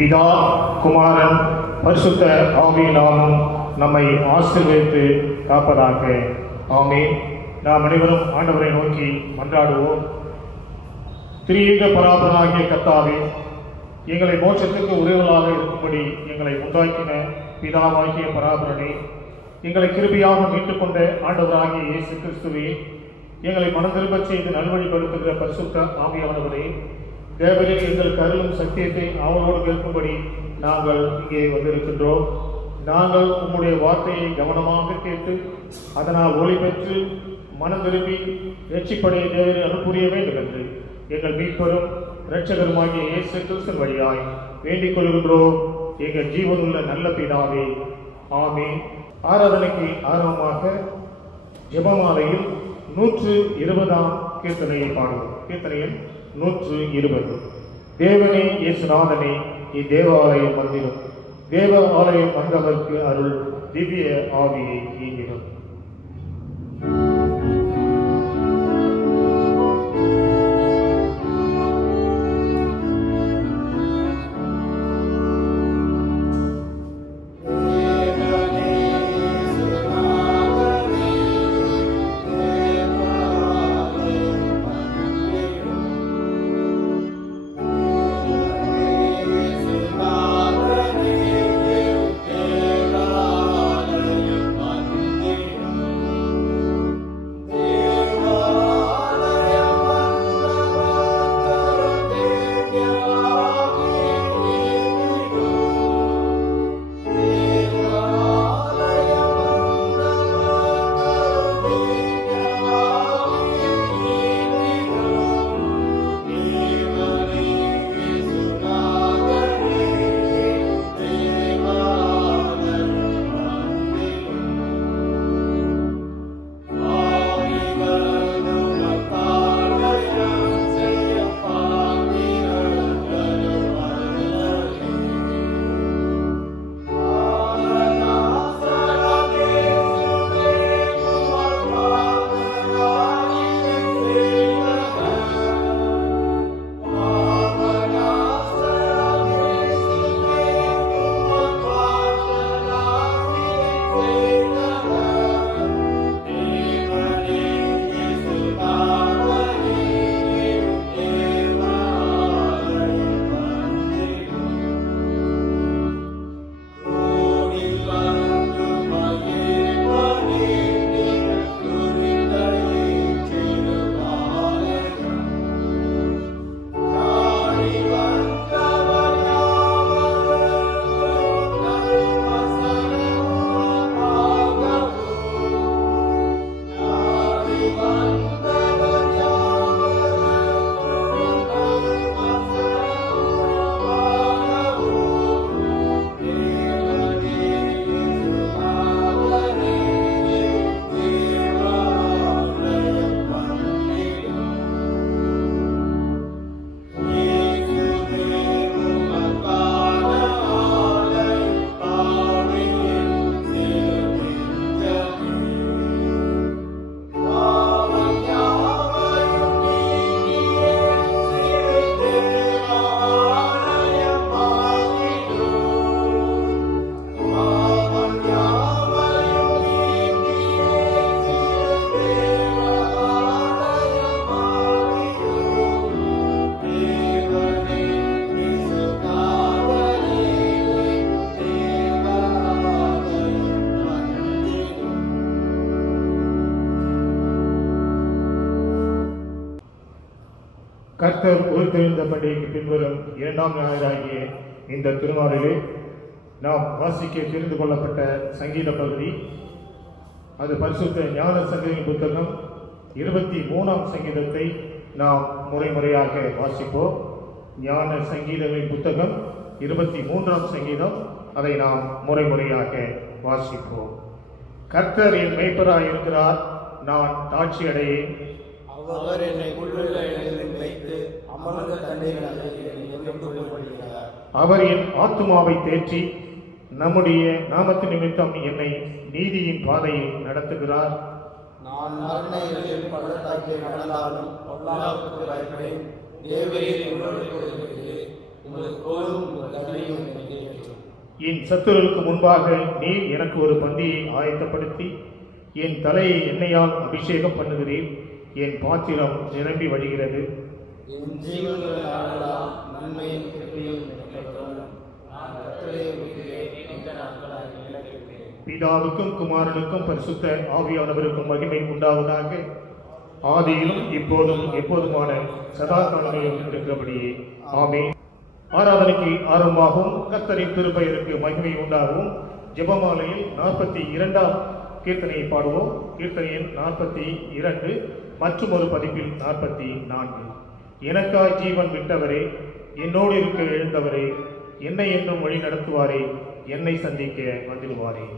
பிதா, குமாரன், பரிசுத்த ஆவியினாலும் நம்மை ஆசீர்வதித்து காப்பதாக. ஆமென். நாம் அனைவரும் ஆண்டவரை நோக்கி மன்றாடுவோம். திரியேக பராபரனாகிய கர்த்தாவே, எங்களை மோட்சத்துக்கு உரியவர்களாக இருக்கும்படி எங்களை உண்டாக்கின பிதாவாகிய பராபரனே, எங்களை கிருபையாக மீட்டுக் கொண்ட ஆண்டவராகிய இயேசு கிறிஸ்துவே, எங்களை மனதிரும்பச் செய்து நல்வழிப்படுத்துகிற பரிசுத்த ஆவியானவரே, தேவரில் எங்களுக்கு அருளும் சத்தியத்தை அவளோடு கேட்கும்படி நாங்கள் இங்கே வந்திருக்கின்றோம். நாங்கள் உம்முடைய வார்த்தையை கவனமாக கேட்டு அதனால் ஒளி பெற்று மனம் திரும்பி ரட்சிப்படைய தேவரை அனுப்புரிய வேண்டும் என்று எங்கள் மீட்பரும் இரட்சகருமாகிய இயேசு கிறிஸ்துவின் வழியாய் வேண்டிக் கொள்கின்றோம் எங்கள் ஜீவனுள்ள நல்ல பிதாவே. ஆமென். ஆராதனைக்கு ஆரம்பமாக ஜெபமாலையில் 120ஆம் கீர்த்தனையை பாடுவோம். கீர்த்தனையில் 120. தேவனே இயேசுநாதனே இத்தேவாலயம் வந்திடும், தேவ ஆலயம் வந்தவர்க்கு அருள், திவ்ய ஆவியை ஈங்கிடும். கர்த்தர் உயிர்த்தெழுந்த பண்டிகைக்கு பின்வரும் 2ஆம் ஞாயிறாகிய இந்த திருநாளிலே நாம் வாசிக்க தெரிந்து கொள்ளப்பட்ட சங்கீத பகுதி, அது பரிசுத்த ஞான சங்கீத புத்தகம் 23ஆம் சங்கீதத்தை நாம் முறையாக வாசிப்போம். ஞான சங்கீதங்களின் புத்தகம் 23ஆம் சங்கீதம், அதை நாம் முறையாக வாசிப்போம். கர்த்தர் என் மேய்ப்பராய் இருக்கிறார், நான் தாட்சி அடையேன். அவர் என்னை புல்வெளிகளில் வைத்து அமர்ந்த தண்ணீர் அருகில் கொண்டு போகிறார். அவர் என் ஆத்துமாவை தேற்றி நம்முடைய நாமத்து நிமித்தம் என்னை நீதியின் பாதையில் நடத்துகிறார். நான் மரண பள்ளத்தாக்கில் நடந்தாலும் பொல்லாப்புக்கு பயப்படேன். தேவரீர் என்னோடு இருக்கிறீர். உமது கோலும் உமது கருணையும் என்னை தேற்றும். என் சத்துருவுக்கு முன்பாக நீர் எனக்கு ஒரு பந்தியை ஆயத்தப்படுத்தி என் தலையை எண்ணெயால் அபிஷேகம் பண்ணுகிறீர். என் பாத்திரம் நிரம்பி வழிகிறது. என் ஜீவன்கள் ஆடலாம் நன்மையும் கிருபையும் எனக்கு தொடரும். நான் கர்த்தரை விடுகிறேன் எந்த நாட்களாக நிலைக்கிறேன். பிதாவுக்கும் குமாரனுக்கும் பரிசுத்த ஆவியானவருக்கும் மகிமை உண்டாவதாக. ஆதியிலும் இப்போதும் எப்போதுமான சதா காலங்களிலும் இருக்கிறபடியே ஆமென். ஆராதனைக்கு ஆர்வமாகவும் கர்த்தரின் திருப்பெயருக்கு மகிமை உண்டாகவும் ஜெபமாலையில் 42ஆம் கீர்த்தனையை பாடுவோம். கீர்த்தனை எண் 42 மற்றும் ஒரு பதிப்பில் 44. எனக்காய் ஜீவன் விட்டவரே, என்னோடு இருக்க எழுந்தவரே, என்னை என்றும் வழி நடத்துவாரே, என்னை சந்திக்க வந்துடுவாரே.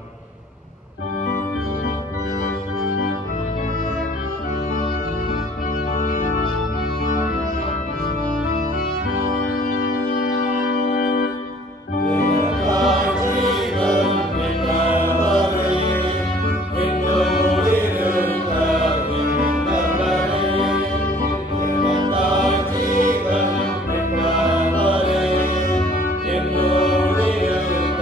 என்னோடு இருக்க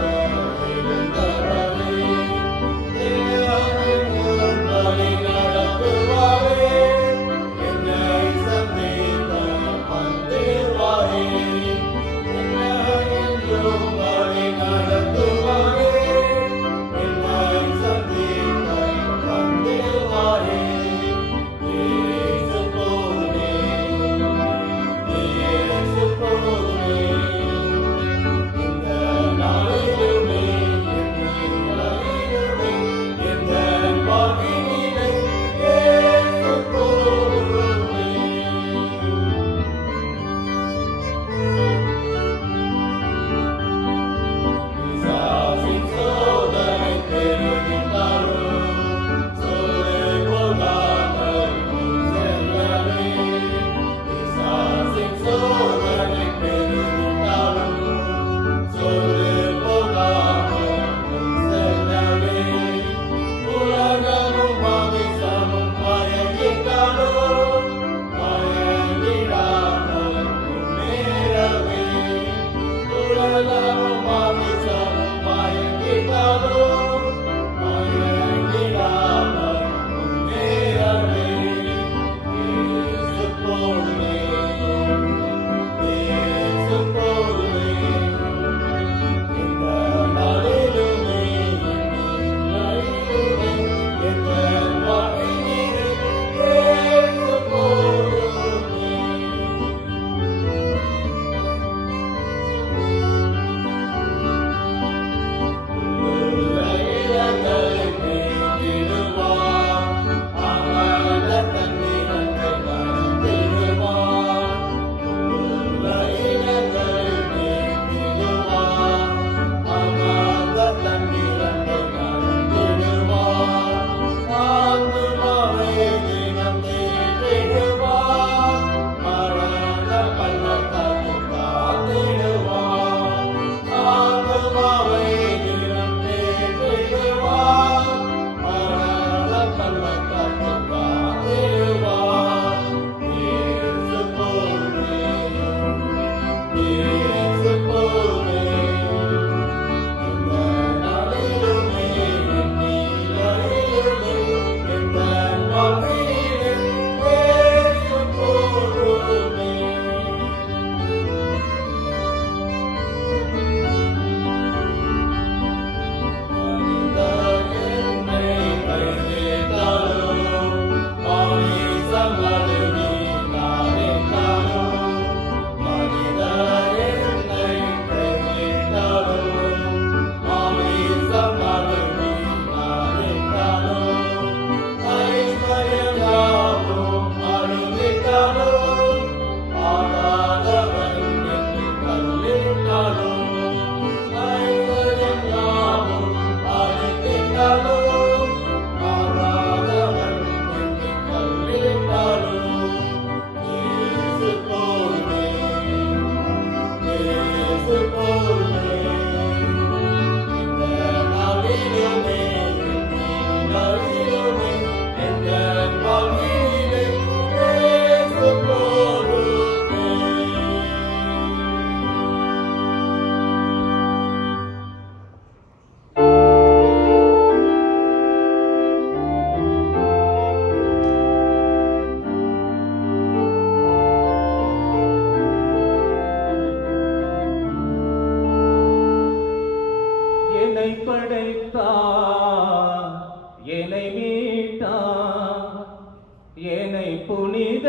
என்னை புனித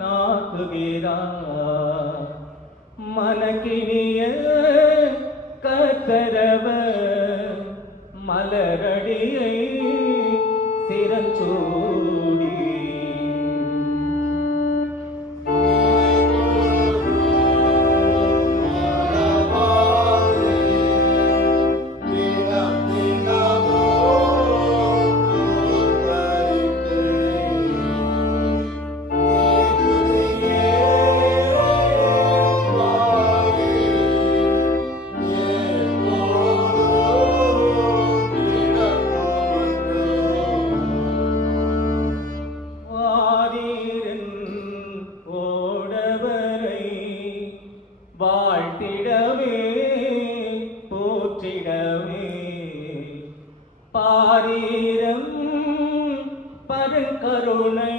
நாக்குகிறார். மனக்கினிய கர்த்தரவர் மலரடியை சிரஞ்சூடி வாழ்த்திடவே போற்றிடவே பாரீரம் பரங்கருணை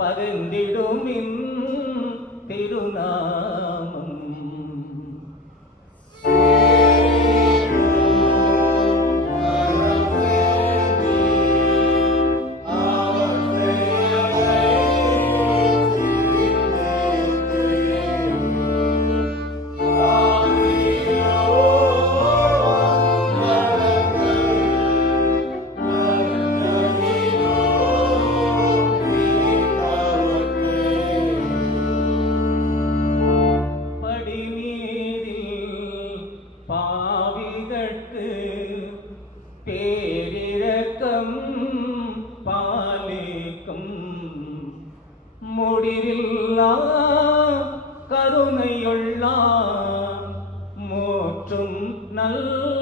பரந்திடுமின் திருநாமம். பேரிரக்கம் பாலிக்கும் முடிவில்லா கருணையுள்ளான் மூற்றும் நல்லவனென்றே.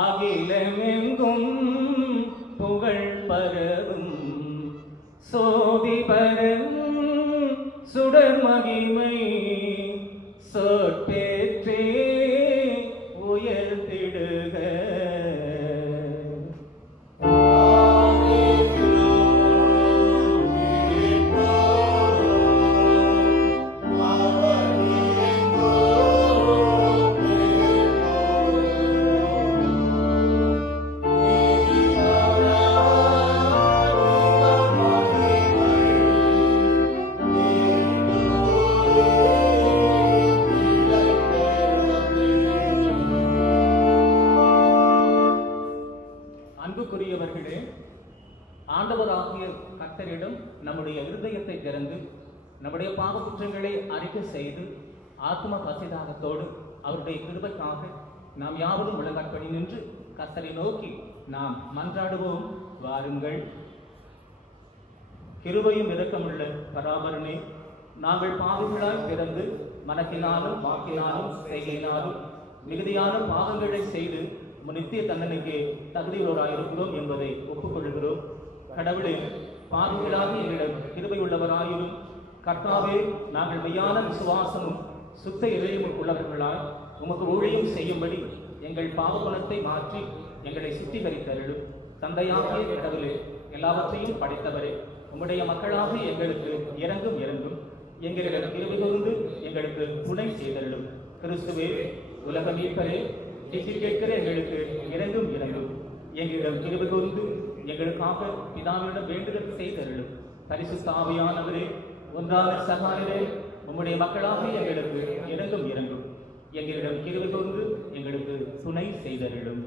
அகிலமெங்கும் புகழ் பரவும் சோதிபரம் சுடர் மகிமை சொற்பேற்றே உயர்த்திடுக. அன்புக்குரியவர்களே, ஆண்டவராகிய கர்த்தரிடம் நம்முடைய இருதயத்தை திறந்து நம்முடைய பாவ குற்றங்களை அறிக்கை செய்து ஆத்ம பசிதாகத்தோடு அவருடைய கிருபைக்காக நாம் யாவரும் உலகப்படி நின்று கர்த்தரை நோக்கி நாம் மன்றாடுவோம். வாருங்கள். கிருபையும் இரக்கமுள்ள பராபரனே, நாங்கள் பாவிகளாய் பிறந்து மனத்தினாலும் வாக்கினாலும் செய்கையினாலும் மிகுதியான பாவங்களை செய்து நித்திய தண்டனைக்கு தகுதியுள்ளவராயிருக்கிறோம் என்பதை ஒப்புக்கொள்கிறோம். கடவுளே, பாவிகளாக எங்களிடம் கிருபை உள்ளவராயிரும். கர்த்தாவே, நாங்கள் மெய்யான விசுவாசமும் சுத்த இதயமும் உள்ளவர்களாய் உமக்கு ஊழியம் செய்யும்படி எங்கள் பாவகுணத்தை மாற்றி எங்களை சுத்திகரித்தருளும். தந்தையாகிய கடவுளே, எல்லாவற்றையும் படைத்தவரே, உம்முடைய மக்களாக எங்களுக்கு இறங்கும் எங்களிடம் கிருபை கூர்ந்து எங்களுக்கு துணை செய்தருளும். கிறிஸ்துவே, உலக மீட்பரே, கேட்க கேட்கிற எங்களுக்கு இறங்கும் எங்களிடம் கிருபை கூர்ந்து எங்களுக்காக பிதாவிடம் வேண்டுதல் செய்தருளும். பரிசுத்த ஆவியானவரே, ஒன்றான சகாயரே, உம்முடைய மக்களாக எங்களுக்கு இறங்கும் எங்களிடம் கிருபை கூர்ந்து எங்களுக்கு துணை செய்தருளும்.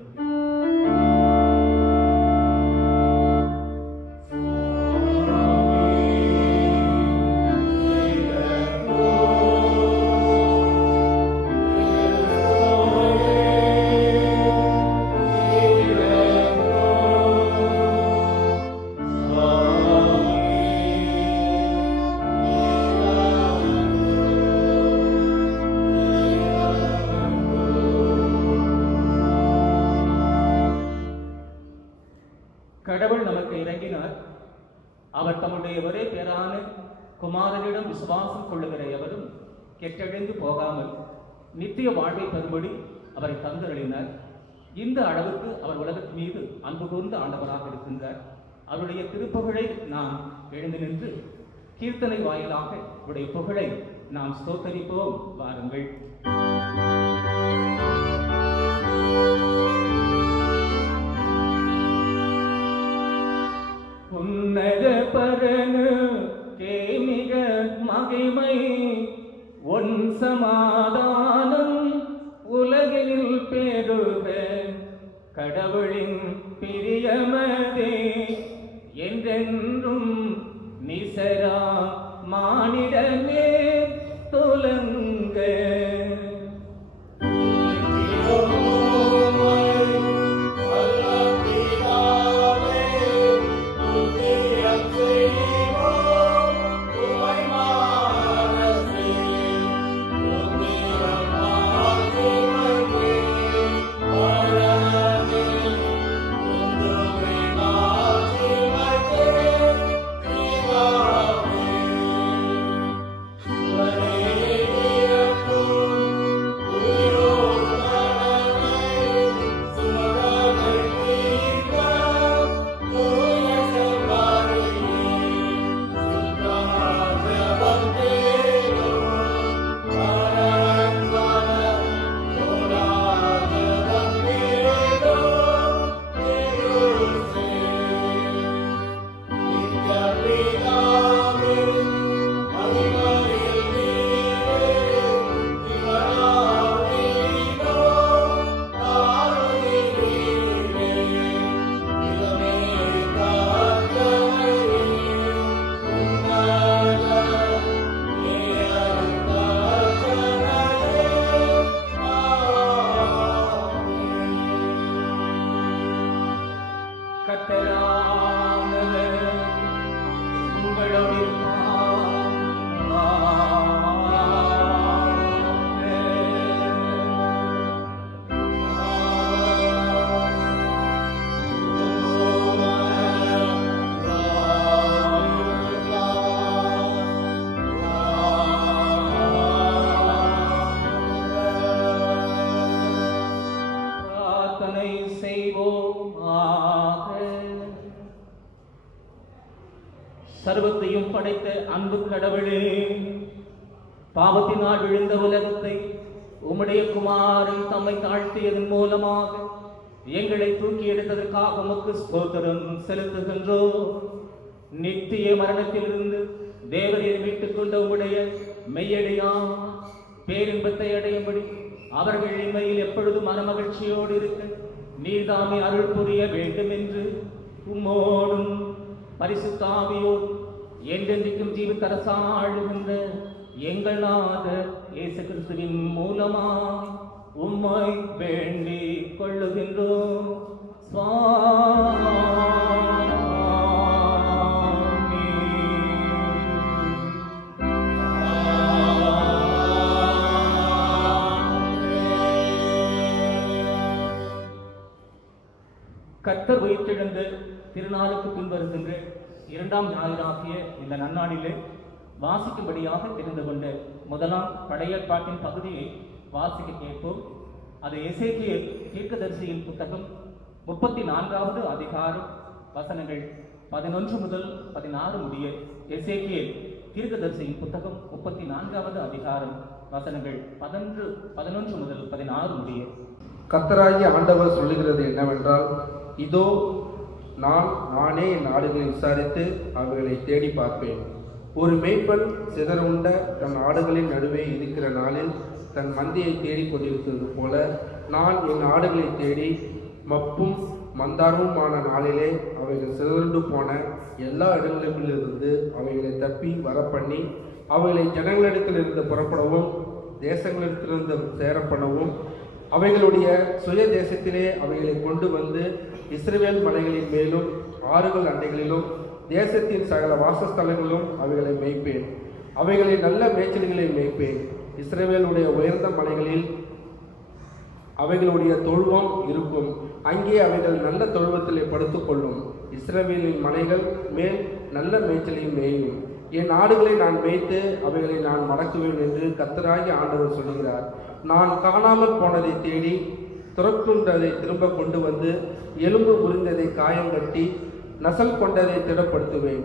Amen. தம்முடைய ஒரே பேரான குமாரனிடம் விசுவாசம் கொள்ளுகிற எவரும் கெட்டடைந்து போகாமல் நித்திய வாழ்வை பெறும்படி அவரை தந்தருளினார். இந்த அளவுக்கு அவர் உலகத்தின் மீது அன்பு கூர்ந்த ஆண்டவராக இருக்கின்றார். அவருடைய திருப்புகழை நாம் எழுந்து நின்று கீர்த்தனை வாயிலாக அவருடைய புகழை நாம் ஸ்தோத்தரிப்போம். வாருங்கள். உன்னத பரனு கேமிக மகிமை ஒன் சமாதானம் உலகில் பெருக கடவுளின் பிரியமதே என்றென்றும் நிசரா மானிடமே துலங்க. சர்வத்தையும் படைத்த அன்பு கடவுளே, பாவத்தினால் விழுந்த உலகத்தை உம்முடைய குமாரன் தம்மை தாழ்த்தியதன் மூலமாக எங்களை தூக்கி எடுத்ததற்காக உமக்கு ஸ்தோத்திரம் செலுத்துகின்றோம். நித்திய மரணத்திலிருந்து தேவரை மீட்டுக் கொண்ட உம்முடைய மெய்யடியா பேரின்பத்தை அடையும்படி அவர்கள் இம்மையில் எப்பொழுதும் மனமகிழ்ச்சியோடு இருக்க நீர்தாமே அருள் புரிய வேண்டும் என்று உம்மோடும் பரிசுத்த ஆவியோடு என்றென்றைக்கும் ஜீவித்தரசாழுகின்ற எங்கள் நாதர் இயேசு கிறிஸ்துவின் மூலமாய் உம்மை வேண்டிக் கொள்ளுகின்றோம். கர்த்தர் உயிர்த்தெழுந்த திருநாளுக்கு பின்வருகின்ற இரண்டாம் ஞாயிறாகிய இந்த நன்னாளிலே வாசிக்கும்படியாக தெரிந்து கொண்ட முதலாம் படையற்பாட்டின் பகுதியை வாசிக்க கேட்போம். அது எசேக்கியேல் தீர்க்கதரிசியின் புத்தகம் 34வது அதிகாரம் வசனங்கள் 11 முதல் 16 முடிய. எசேக்கியேல் தீர்க்கதரிசியின் புத்தகம் 34வது அதிகாரம் வசனங்கள் 11 முதல் 16 முடிய. கர்த்தராகிய ஆண்டவர் சொல்லுகிறது என்னவென்றால், இதோ நானே என் ஆடுகளை விசாரித்து அவைகளை தேடி பார்ப்பேன். ஒரு மேய்ப்பன் சிதறுண்ட தன் ஆடுகளின் நடுவே இருக்கிற நாளில் தன் மந்தையை தேடிக் கொண்டிருக்கிறது போல நான் என் ஆடுகளை தேடி மப்பும் மந்தாரமுமான நாளிலே அவைகள் சிதறுண்டு போன எல்லா இடங்களிலிருந்து அவைகளை தப்பி வரப்பண்ணி அவைகளை ஜனங்களிடத்திலிருந்து புறப்படவும் தேசங்களிடத்திலிருந்து சேரப்படவும் அவைகளுடைய சுய தேசத்திலே அவைகளை கொண்டு வந்து இஸ்ரவேல் மலைகளின் மேலும் ஆறுகள் அண்டைகளிலும் தேசத்தின் சகல வாசஸ்தலங்களிலும் அவைகளை மேய்ப்பேன். அவைகளை நல்ல மேய்ச்சல்களில் மேய்ப்பேன். இஸ்ரவேலுடைய உயர்ந்த மலைகளில் அவைகளுடைய தொழுவம் இருக்கும். அங்கே அவைகள் நல்ல தொழுவத்திலே படுத்துக்கொள்ளும். இஸ்ரவேலின் மலைகள் மேல் நல்ல மேய்ச்சலையும் மேயும். என் ஆடுகளை நான் மேய்த்து அவைகளை நான் மடக்குவேன் என்று கர்த்தராகிய ஆண்டவர் சொல்லுகிறார். நான் காணாமல் போனதை தேடி துறக்குன்றதை திரும்ப கொண்டு வந்து எலும்பு முறிந்ததை காயங்கட்டி நசல் கொண்டதை திடப்படுத்துவேன்.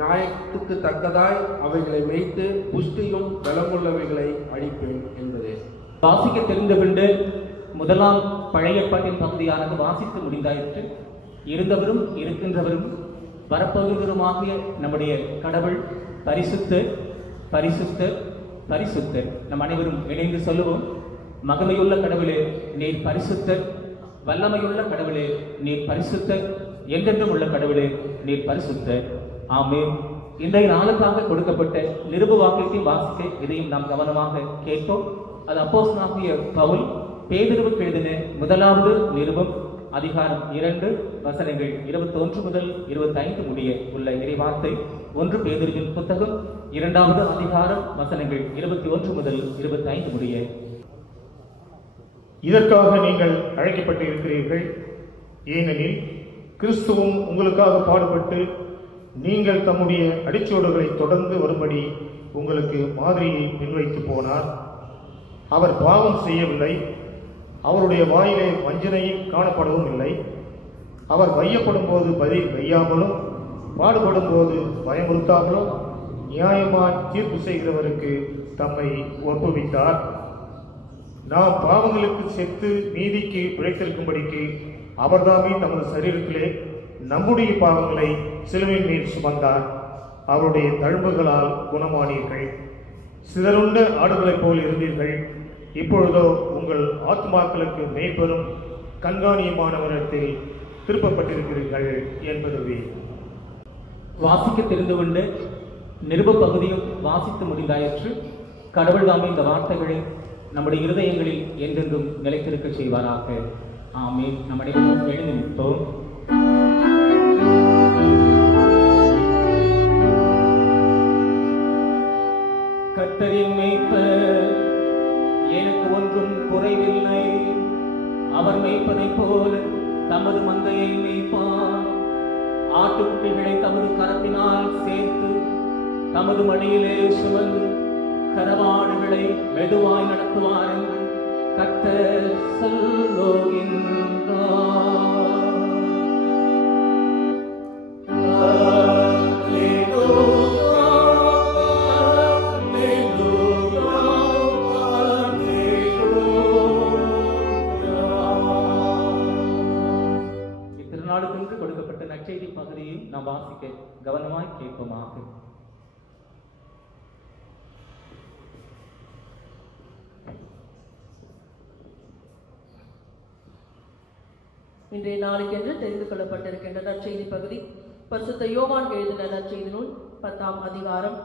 நியாயத்துக்கு தக்கதாய் அவைகளை மேய்த்து புஷ்டியும் பலமுள்ளவைகளை அழிப்பேன் என்பதே. வாசிக்க தெரிந்து கொண்டு முதலாம் பழைய ஏற்பாட்டின் பகுதியானது வாசித்து முடிந்தாயிற்று. இருந்தவரும் இருக்கின்றவரும் வரப்போகிறவருமாகிய நம்முடைய கடவுள் பரிசுத்தர், பரிசுத்தர், பரிசுத்தர். நம் அனைவரும் இணைந்து சொல்லுவோம். மகிமையுள்ள கடவுளே நீர் பரிசுத்தர், வல்லமையுள்ள கடவுளே நீர் பரிசுத்தர், என்றென்றும் உள்ள கடவுளே நீர் பரிசுத்தர். ஆமென். இன்றைய நாளுக்காக கொடுக்கப்பட்ட நிருப வாக்கியத்தை வாசிக்க இதையும் நாம் கவனமாக கேட்போம். அது அப்போஸ்தலனாகிய பவுல் பேதுருவுக்கு எழுதின முதலாவது நிருபம், அதிகாரம் 2, வசனங்கள் 21 முதல் 25 முடிய உள்ள இறைவார்த்தை. 1 பேதுருவின் புத்தகம் 2வது அதிகாரம் வசனங்கள் 21 முதல் 25 முடிய. இதற்காக நீங்கள் அழைக்கப்பட்டு இருக்கிறீர்கள். ஏனெனில் கிறிஸ்துவும் உங்களுக்காக பாடுபட்டு நீங்கள் தம்முடைய அடிச்சுவடுகளை தொடர்ந்து வரும்படி உங்களுக்கு மாதிரியை பின்வைத்து போனார். அவர் பாவம் செய்யவில்லை, அவருடைய வாயிலே வஞ்சனையும் காணப்படவும் இல்லை. அவர் வையப்படும் போது பதில் வையாமலும், பாடுபடும் போது பயமுறுத்தாமலும், நியாயமாய் தீர்ப்பு செய்கிறவருக்கு தம்மை ஒப்புவித்தார். நாம் பாவங்களுக்கு செத்து நீதிக்கு பிழைத்திருக்கும்படிக்கு அவர்தாமே தமது சரீரத்திலே நம்முடைய பாவங்களை சிலுவையின் மேல் சுமந்தார். அவருடைய தழும்புகளால் குணமானீர்கள். சிதறுண்ட ஆடுகளைப் போல் இருந்தீர்கள். இப்பொழுதோ உங்கள் ஆத்மாக்களுக்கு மேய்ப்பெரும் கண்காணியமானவரிடத்தில் திருப்பப்பட்டிருக்கிறீர்கள் என்பதுவே. வாசிக்க தெரிந்து கொண்டு நிருப பகுதியும் வாசித்து முடிந்தாயிற்று. கடவுள் தாமே இந்த வார்த்தைகளை நம்முடைய இருதயங்களில் என்றென்றும் நிலைத்திருக்க செய்வாராக. ஆமென். நம் அனைவரும் எழுந்து நிற்போம். கர்த்தரின் மேய்ப்பர், எனக்கு ஒன்றும் குறைவில்லை. அவர் மேய்ப்பதைப் போல தமது மந்தையை மேய்ப்பார். ஆட்டுக்குட்டிகளை தமது கரத்தினால் சேர்த்து தமது மடியிலே சுமந்து கரவாடுகளை மெதுவாய் நடத்துவார் என்று கர்த்தர் சொல்லுகின்றார். இத்திருநாளுக்கென்று கொடுக்கப்பட்ட நற்செய்தி பகுதியை நாம் வாசிக்க கவனமாய் கேட்போமாக. இன்றைய நாளுக்கென்று தெரிந்து கொள்ளப்பட்டிருக்கின்ற நற்செய்தி பகுதி பரிசுத்த யோவான் எழுதின நற்செய்தி நூல் 10ஆம் அதிகாரம்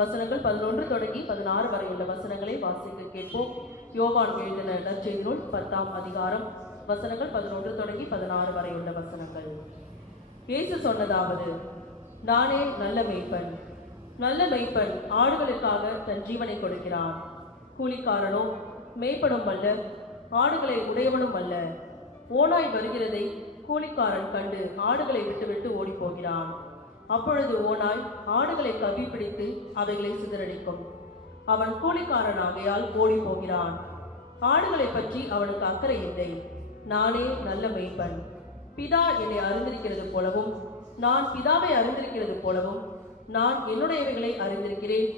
வசனங்கள் 11 தொடங்கி 16 வரை உள்ள வசனங்களை வாசிக்க கேட்போம். யோவான் எழுதின நற்செய்தி நூல் 10ஆம் அதிகாரம் வசனங்கள் 11 தொடங்கி 16 வரை உள்ள வசனங்கள். இயேசு சொன்னதாவது: நானே நல்ல மேய்ப்பன். நல்ல மேய்ப்பன் ஆடுகளுக்காக தன் ஜீவனை கொடுக்கிறான். கூலிக்காரனோ மேய்ப்பனும் அல்ல, ஆடுகளை உடையவனும் அல்ல. ஓநாய் வருகிறதை கூலிக்காரன் கண்டு ஆடுகளை விட்டுவிட்டு ஓடி போகிறான். அப்பொழுது ஓநாய் ஆடுகளை கவ்வி பிடித்து அவைகளை சிதறடிக்கும். அவன் கூலிக்காரன் ஆகையால் ஓடி போகிறான். ஆடுகளை பற்றி அவனுக்கு அக்கறை இல்லை. நானே நல்ல மேய்ப்பன். பிதா என்னை அறிந்திருக்கிறது போலவும் நான் பிதாவை அறிந்திருக்கிறது போலவும் நான் என்னுடையவைகளை அறிந்திருக்கிறேன்.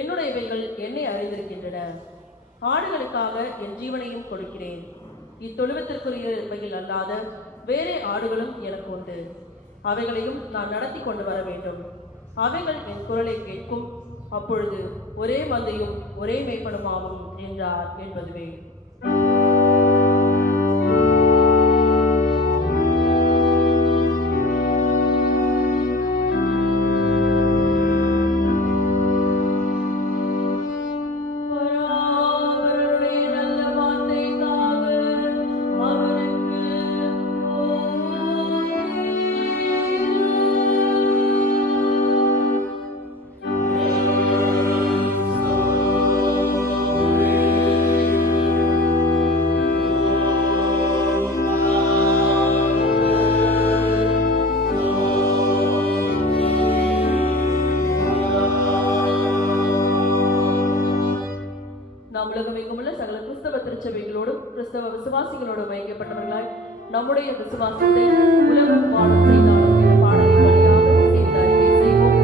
என்னுடையவைகள் என்னை அறிந்திருக்கின்றன. ஆடுகளுக்காக என் ஜீவனையும் கொடுக்கிறேன். இத்தொழுவத்திற்குரியவைகள் அல்லாத வேறே ஆடுகளும் எனக்கு உண்டு. அவைகளையும் நான் நடத்தி கொண்டு வர வேண்டும். அவைகள் என் குரலை கேட்கும். அப்பொழுது ஒரே மந்தையும் ஒரே மேய்ப்பனுமாகும் என்றார் என்பதுவே. Amen. திருச்சபைகளோடும் கிறிஸ்தவ விசுவாசிகளோடும் ஐக்கியப்பட்டவர்களாய் நம்முடைய விசுவாசத்தை உலகம் வாழும் செய்தாலும் என்ற பாடலின் வழியாக இந்த அறிக்கை செய்வோம்.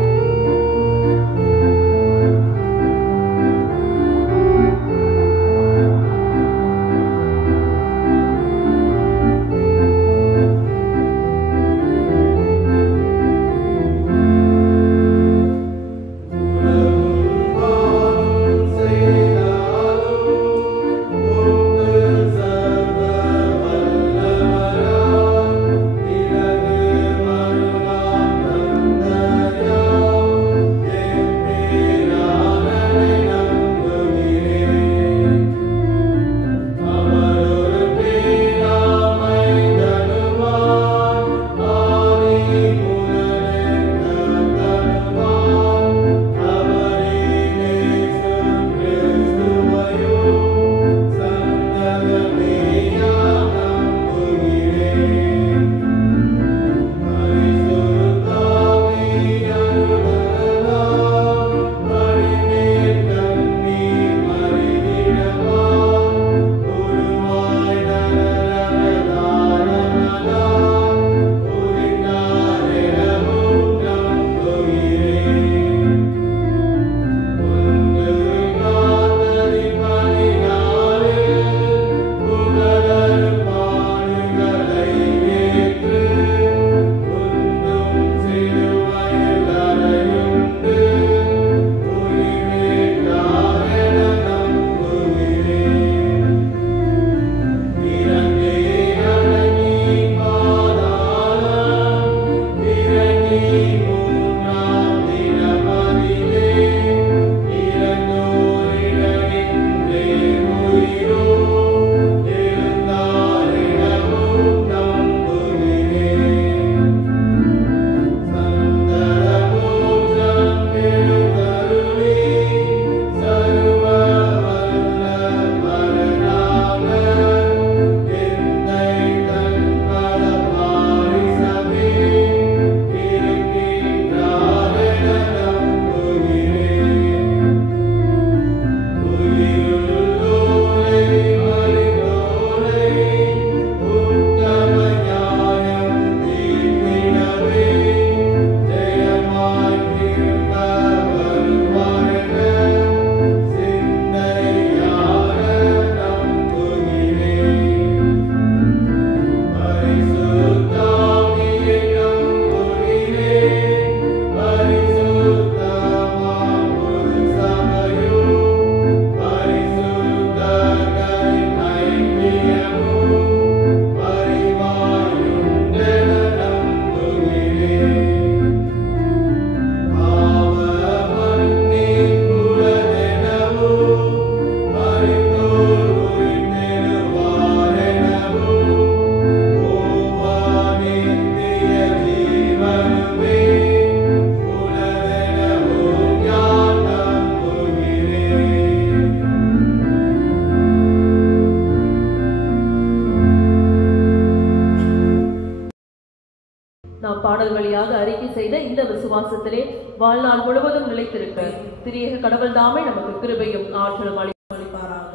நாம் பாடல் வழியாக அறிக்கை செய்த இந்த விசுவாசத்திலே வாழ்நாள் முழுவதும் நிலைத்திருக்க திரியேக கடவுள் தாமே நமக்கு கிருபையும் ஆற்றலும் அளிப்பாராக.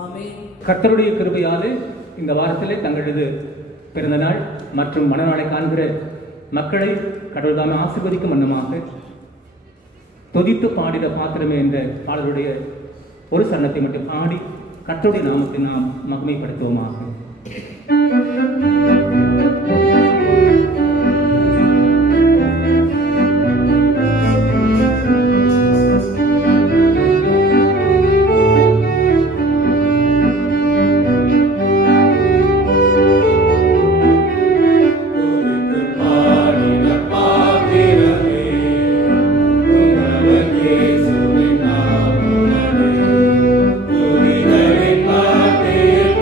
ஆமென். கர்த்தருடைய கிருபையாலே இந்த வாரத்திலே தங்களது பிறந்த நாள் மற்றும் மனநாளை காண்கிற மக்களை கடவுள் தாமே ஆசீர்வதிக்கும் வண்ணமாக தொதித்து பாடிட பாத்திரமே என்ற பாடலுடைய ஒரு சரணத்தை மட்டும் பாடி கர்த்தருடைய நாமத்தை நாம் மகிமைப்படுத்துவோமாக.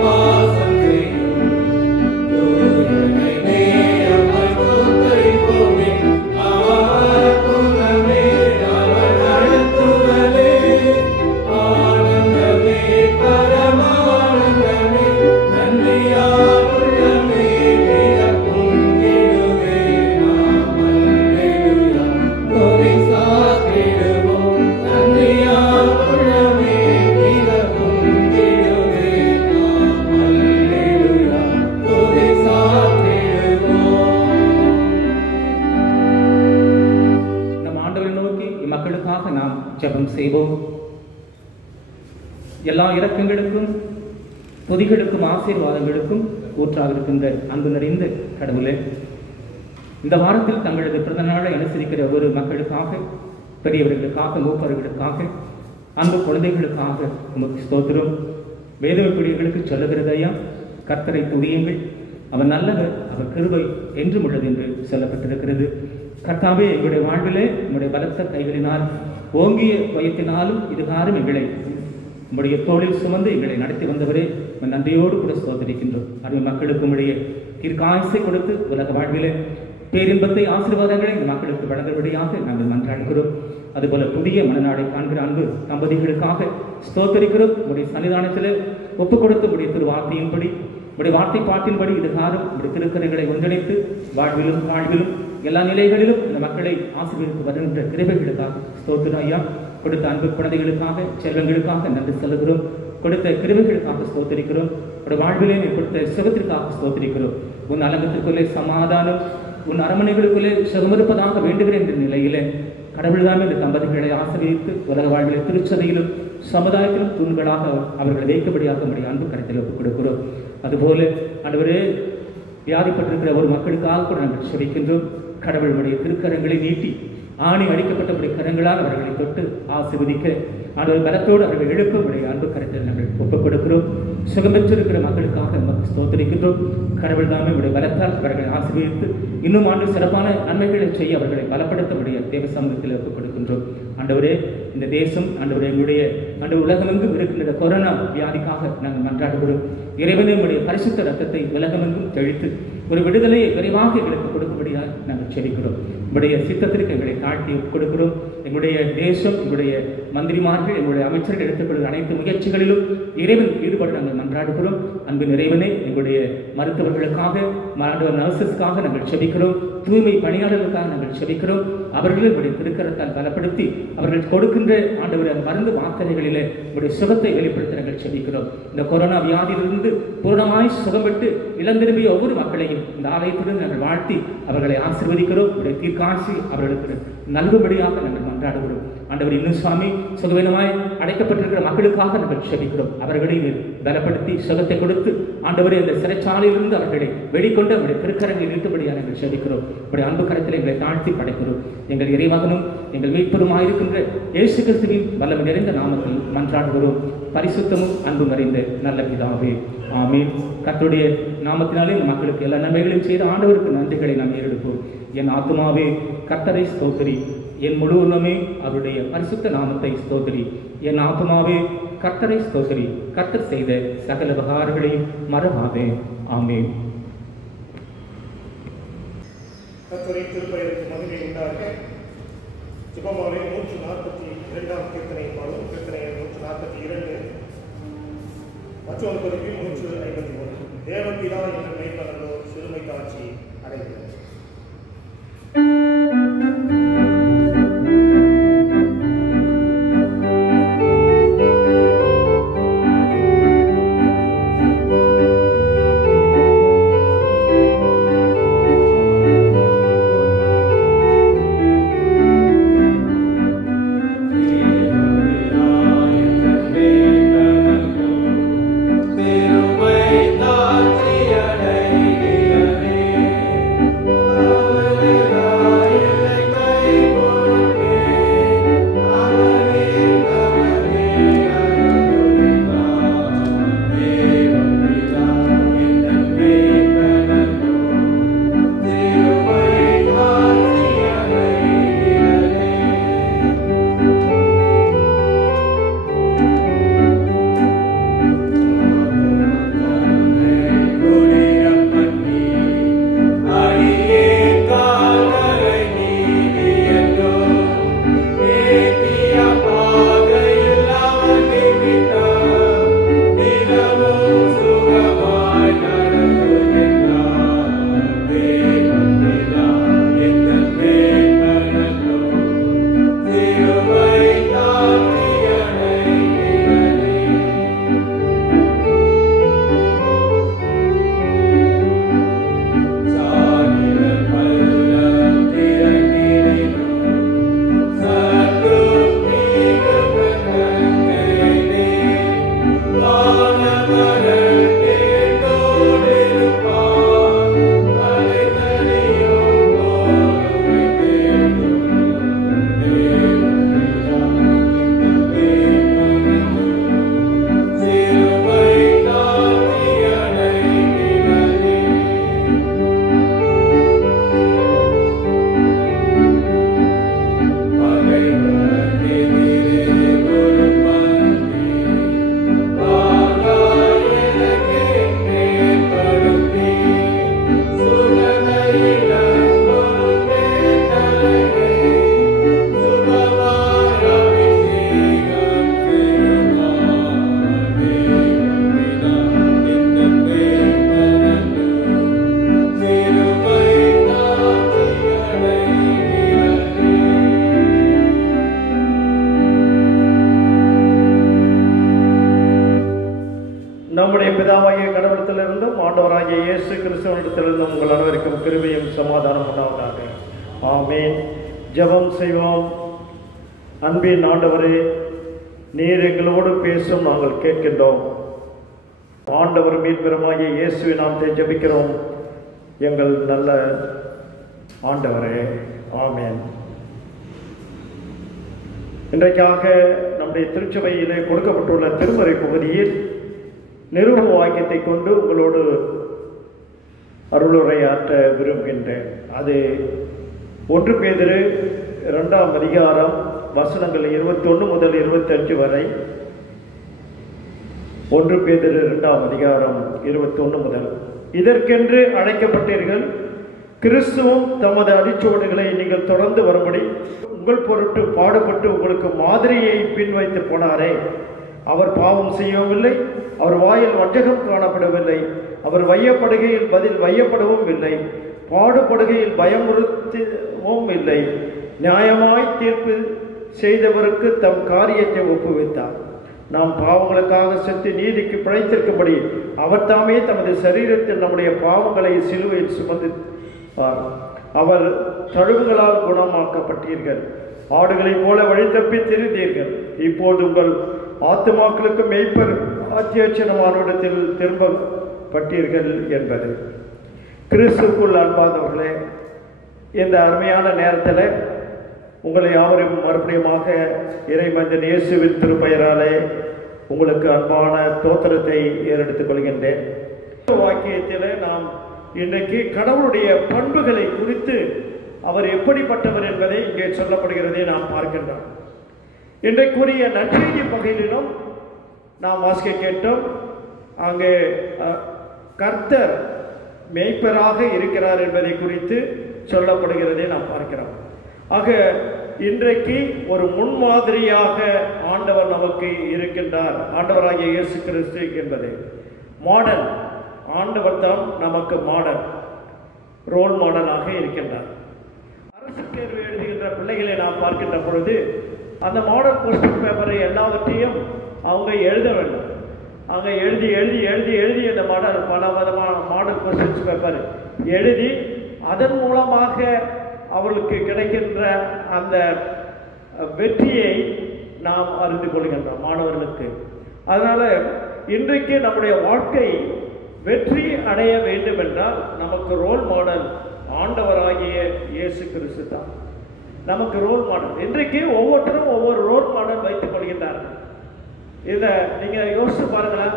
Awesome. ஜெபம் செய்வோம். எல்லா இரக்கங்களுக்கும் பொதிகளுக்கும் ஆசீர்வாதங்களுக்கும் ஊற்றாக இருக்கின்ற அன்பு நிறைந்த கடவுளே, இந்த வாரத்தில் தங்களது பிறந்த நாளை அனுசரிக்கிற ஒவ்வொரு மக்களுக்காக, பெரியவர்களுக்காக, மூப்பர்களுக்காக, அன்பு குழந்தைகளுக்காக உமக்கு ஸ்தோத்திரம். வேதமைக்குரியர்களுக்கு சொல்லுகிறது ஐயா, கர்த்தரை துதியுங்கள், அவர் நல்லவர், அவர் கிருபை என்றும் உள்ளது என்று சொல்லப்பட்டிருக்கிறது. கர்த்தாவே, எங்களுடைய வாழ்விலே உங்களுடைய பலத்த கைகளினால் ஓங்கிய வயத்தினாலும் இதுகாரும் எங்களை உங்களுடைய தோளில் சுமந்து எங்களை நடத்தி வந்தவரே, நன்றியோடு கூட ஸ்தோத்திரிக்கின்றோம். அருமை மக்களுக்கு உடைய தீர்க்காயசை கொடுத்து உலக வாழ்விலே பேரின்பத்தை, ஆசீர்வாதங்களை இந்த மக்களுக்கு வழங்கும்படியாக நாங்கள் மன்றாடுகிறோம். அதுபோல புதிய மனநாடை காண்கிற அன்பு தம்பதிகளுக்காக ஸ்தோத்தரிக்கிறோம். உடைய சன்னிதானத்தில் ஒப்புக் கொடுத்து உடைய திருவார்த்தையின்படி, உடைய வார்த்தை பாட்டின்படி இதுகாரும் உடைய திருக்கரங்களை ஒன்றிணைத்து வாழ்விலும் எல்லா நிலைகளிலும் இந்த மக்களை ஆசீர்வதித்து வருகின்ற கிருபைகளுக்காக ஸ்தோத்திரம் ஐயா. கொடுத்த அன்பு குழந்தைகளுக்காக, செல்வங்களுக்காக நன்றி செலுகிறோம். கொடுத்த கிருபைகளுக்காக ஸ்தோத்திரிக்கிறோம். உடைய வாழ்விலே நீ கொடுத்த சுகத்திற்காக ஸ்தோத்திரிக்கிறோம். உன் அலங்கத்திற்குள்ளே சமாதானம், உன் அரண்மனைகளுக்குள்ளே சுகமிருப்பதாக வேண்டுகிறேன் என்ற நிலையிலே கடவுள்தான் இந்த தம்பதிகளை ஆசிரியத்து உலக வாழ்விலே திருச்சபையிலும் சமுதாயத்திலும் தூண்களாக அவர்களை வைக்கபடியாக நம்முடைய அன்பு கருத்தில் ஒப்புக் கொடுக்கிறோம். அதுபோல ஆண்டவரே, வியாதிப்பட்டிருக்கிற ஒரு மக்களுக்காக கூட நாங்கள் செபிக்கின்றோம். கடவுளுடைய திருக்கரங்களை நீட்டி ஆணி அடிக்கப்பட்டபடி கரங்களால் அவர்களை தொட்டு ஆசீர்வதிக்க ஆண்டவர் பலத்தோடு அவர்கள் எழுப்பும்படிய அன்பு கருத்தில் நாங்கள் ஒப்புக் கொடுக்கிறோம். சுகம் பெற்றிருக்கிற மக்களுக்காக நமக்கு ஸ்தோத்திரிக்கின்றோம். கடவுள் தாமே உடைய பலத்தால் அவர்களை ஆசீர்வதித்து இன்னும் ஆண்டு சிறப்பான நன்மைகளை செய்ய அவர்களை பலப்படுத்தபடிய தேவ சமூகத்தில் ஒப்புக் கொடுக்கின்றோம். ஆண்டவரே, இந்த தேசம் ஆண்டவரே, எங்களுடைய உலகமெங்கும் இருக்கின்ற கொரோனா வியாதிக்காக நாங்கள் மன்றாடுகிறோம். இறைவனே, உடைய பரிசுத்த ரத்தத்தை உலகமெங்கும் தெளித்து ஒரு விடுதலையை விரைவாக எங்களுக்கு கொடுக்கும்படியாக நாங்கள் செபிக்கிறோம். உங்களுடைய சித்தத்திற்கு எங்களை தாழ்த்தி கொடுக்கிறோம். எங்களுடைய தேசம், எங்களுடைய மந்திரிமார்கள், எங்களுடைய அமைச்சர்கள் எடுத்துக்கொள்கிற அனைத்து முயற்சிகளிலும் இறைவன் ஈடுபட்டு நாங்கள் மன்றாடுகிறோம். அன்பின் இறைவனே, எங்களுடைய மருத்துவர்களுக்காக, நர்சஸ்க்காக நாங்கள் செபிக்கிறோம். தூய்மை பணியாளர்களுக்காக நாங்கள் செபிக்கிறோம். அவர்களும் எங்களுடைய திருக்கரத்தால் பலப்படுத்தி அவர்கள் கொடுக்கின்ற ஆண்டவர் மருந்து மாத்திரைகளிலே உங்களுடைய சுகத்தை வெளிப்படுத்த நாங்கள் செபிக்கிறோம். இந்த கொரோனா வியாதியிலிருந்து பூரணமாய் சுகம் பெற்று இழந்திரும்பிய ஒவ்வொரு மக்களையும் இந்த ஆலயத்துடன் நாங்கள் வாழ்த்தி அவர்களை ஆசீர்வதிக்கிறோம். உடைய தீர்க்காசி அவர்களுக்கு நல்கும்படியாக நாங்கள் மன்றாடுகிறோம். ஆண்டவர், இன்னும் சுவாமி சுகவீனமாய் அடைக்கப்பட்டிருக்கிற மக்களுக்காக நாங்கள் செபிக்கிறோம். அவர்களை பலப்படுத்தி சுகத்தை கொடுத்து ஆண்டவரே, இந்த சிறைச்சாலையிலிருந்து அவர்களை வெளிக்கொண்டு அவருடைய திருக்கரங்களில் ஈட்டும்படியாக நாங்கள் செபிக்கிறோம். உடைய அன்பு கரத்தில் எங்களை தாழ்த்தி படைக்கிறோம். எங்கள் இறைமகனும் எங்கள் மீட்பருமாயிருக்கின்ற இயேசு கிறிஸ்துவின் வல்லமை நிறைந்த நாமத்தில் மன்றாடுகிறோம். பரிசுத்தமும் அன்பும் நிறைந்த நல்ல பிதாவே, ஆமென். கர்த்தருடைய நாமத்தினாலே இந்த மக்களுக்கு எல்லா நன்மைகளையும் செய்த ஆண்டவருக்கு நன்றிகளை நாம் ஏறெடுப்போம். என் ஆத்துமாவே கர்த்தரை ஸ்தோத்திரி, என் முழு உள்ளமே அவருடைய பரிசுத்த நாமத்தை ஸ்தோத்திரி. என் ஆத்துமாவே கர்த்தரை ஸ்தோத்திரி, கர்த்தர் செய்த சகல உபகாரங்களையும் மறவாதே. ஆமென். கர்த்தரின் திருப்பெயருக்கு மகிமை உண்டாக. ஜெபமாலை 142 கீர்த்தனை பாடும். கீர்த்தனை 142 மற்றொரு பதிப்பில் 151. தேவபிதா என்ற மெய்ப்பனோ சிறுமை காட்சி அடைகிறது. திருமை தாற்றி அடைகிறே பிதாவிடத்திலிருந்தும் ஆண்டவராகிய இயேசு கிறிஸ்துவனிடத்திலிருந்தும் உங்கள் அனைவருக்கும் கிருபையும் சமாதானம் உண்டாவதாக. ஆமென். ஜெபம் செய்வோம். அன்பின் ஆண்டவரே, நீர் எங்களோடு பேசும் நாங்கள் கேட்கின்றோம். ஆண்டவர் மீட்பெருமாகிய இயேசுவின் நாமத்தை ஜெபிக்கிறோம் எங்கள் நல்ல ஆண்டவரே. ஆமென். இன்றைக்காக நம்முடைய திருச்சபையிலே கொடுக்கப்பட்டுள்ள திருமறை பகுதியில் நிருப வாக்கியத்தை கொண்டு உங்களோடு அருளுரையாற்ற விரும்புகின்றேன். அது 1 பேதுரு 2ஆம் அதிகாரம் வசனங்கள் 21 முதல் 25 வரை. 1 பேதுரு 2ஆம் அதிகாரம் 21 முதல். இதற்கென்று அழைக்கப்பட்டீர்கள், கிறிஸ்துவும் தமது அடிச்சுவடுகளை நீங்கள் தொடர்ந்து வரும்படி உங்கள் பொருட்டு பாடுபட்டு உங்களுக்கு மாதிரியை பின்வைத்து போனாரே. அவர் பாவம் செய்யவில்லை, அவர் வாயில் வஞ்சகம் காணப்படவில்லை, அவர் வையப்படுகையில் பதில் வையப்படவும் இல்லை, பாடுபடுகையில் பயமுறுத்தவும் இல்லை. நியாயமாய் தீர்ப்பு செய்தவருக்கு தம் காரியத்தை ஒப்புவித்தார். நாம் பாவங்களுக்காக செத்து நீதிக்கு பிழைத்திருக்கும்படி அவர் தாமே தமது சரீரத்தில் நம்முடைய பாவங்களை சிலுவையில் சுமந்தார். அவர் தழுவுகளால் குணமாக்கப்பட்டீர்கள். ஆடுகளைப் போல வழி தப்பி திரிந்தீர்கள். இப்போது உங்கள் ஆத்துமாக்களுக்கு மெய்ப்பர் அத்தியட்சணமானவிடத்தில் திரும்பப்பட்டீர்கள் என்பது. கிறிஸ்துக்குள் அன்பானவர்களே, இந்த அருமையான நேரத்தில் உங்களை யாவரும் மறுபடியுமாக இறைமந்தன் இயேசுவின் திருப்பெயராலே உங்களுக்கு அன்பான தோத்திரத்தை ஏறெடுத்துக் கொள்கின்றேன். வாக்கியத்தில் நாம் இன்றைக்கு கடவுளுடைய பண்புகளை குறித்து அவர் எப்படிப்பட்டவர் என்பதை இங்கே சொல்லப்படுகிறதை நாம் பார்க்கின்றோம். இன்றைக்குரிய நற்செய்தி பகுதியிலும் நாம் வாசிக்க கேட்டோம். அங்கே கர்த்தர் மேய்ப்பராக இருக்கிறார் என்பதை குறித்து சொல்லப்படுகிறதை நாம் பார்க்கிறோம். ஆக இன்றைக்கு ஒரு முன்மாதிரியாக ஆண்டவர் நமக்கு இருக்கின்றார். ஆண்டவராகிய இயேசு கிறிஸ்து என்பது மாடல். ஆண்டவர் தான் நமக்கு மாடல், ரோல் மாடலாக இருக்கின்றார். அரசு தேர்வு எழுதுகின்ற பிள்ளைகளை நாம் பார்க்கின்ற பொழுது அந்த மாடல் கொஸ்டின் பேப்பரை எல்லாவற்றையும் அவங்க எழுத வேண்டும். அவங்க எழுதி எழுதி எழுதி எழுதி அந்த மாடல் பல விதமான மாடல் கொஸ்டின்ஸ் பேப்பர் எழுதி அதன் மூலமாக அவர்களுக்கு கிடைக்கின்ற அந்த வெற்றியை நாம் அறிந்து கொள்கின்றோம் மாணவர்களுக்கு. அதனால் இன்றைக்கு நம்முடைய வாழ்க்கை வெற்றி அடைய வேண்டும் என்றால் நமக்கு ரோல் மாடல் ஆண்டவராகிய இயேசு கிறிஸ்து தான் நமக்கு ரோல் மாடல். இன்றைக்கு ஒவ்வொருத்தரும் ஒவ்வொரு ரோல் மாடல் வைத்துக் கொள்கின்றார்கள். இதை நீங்கள் யோசித்து பாருங்களேன்.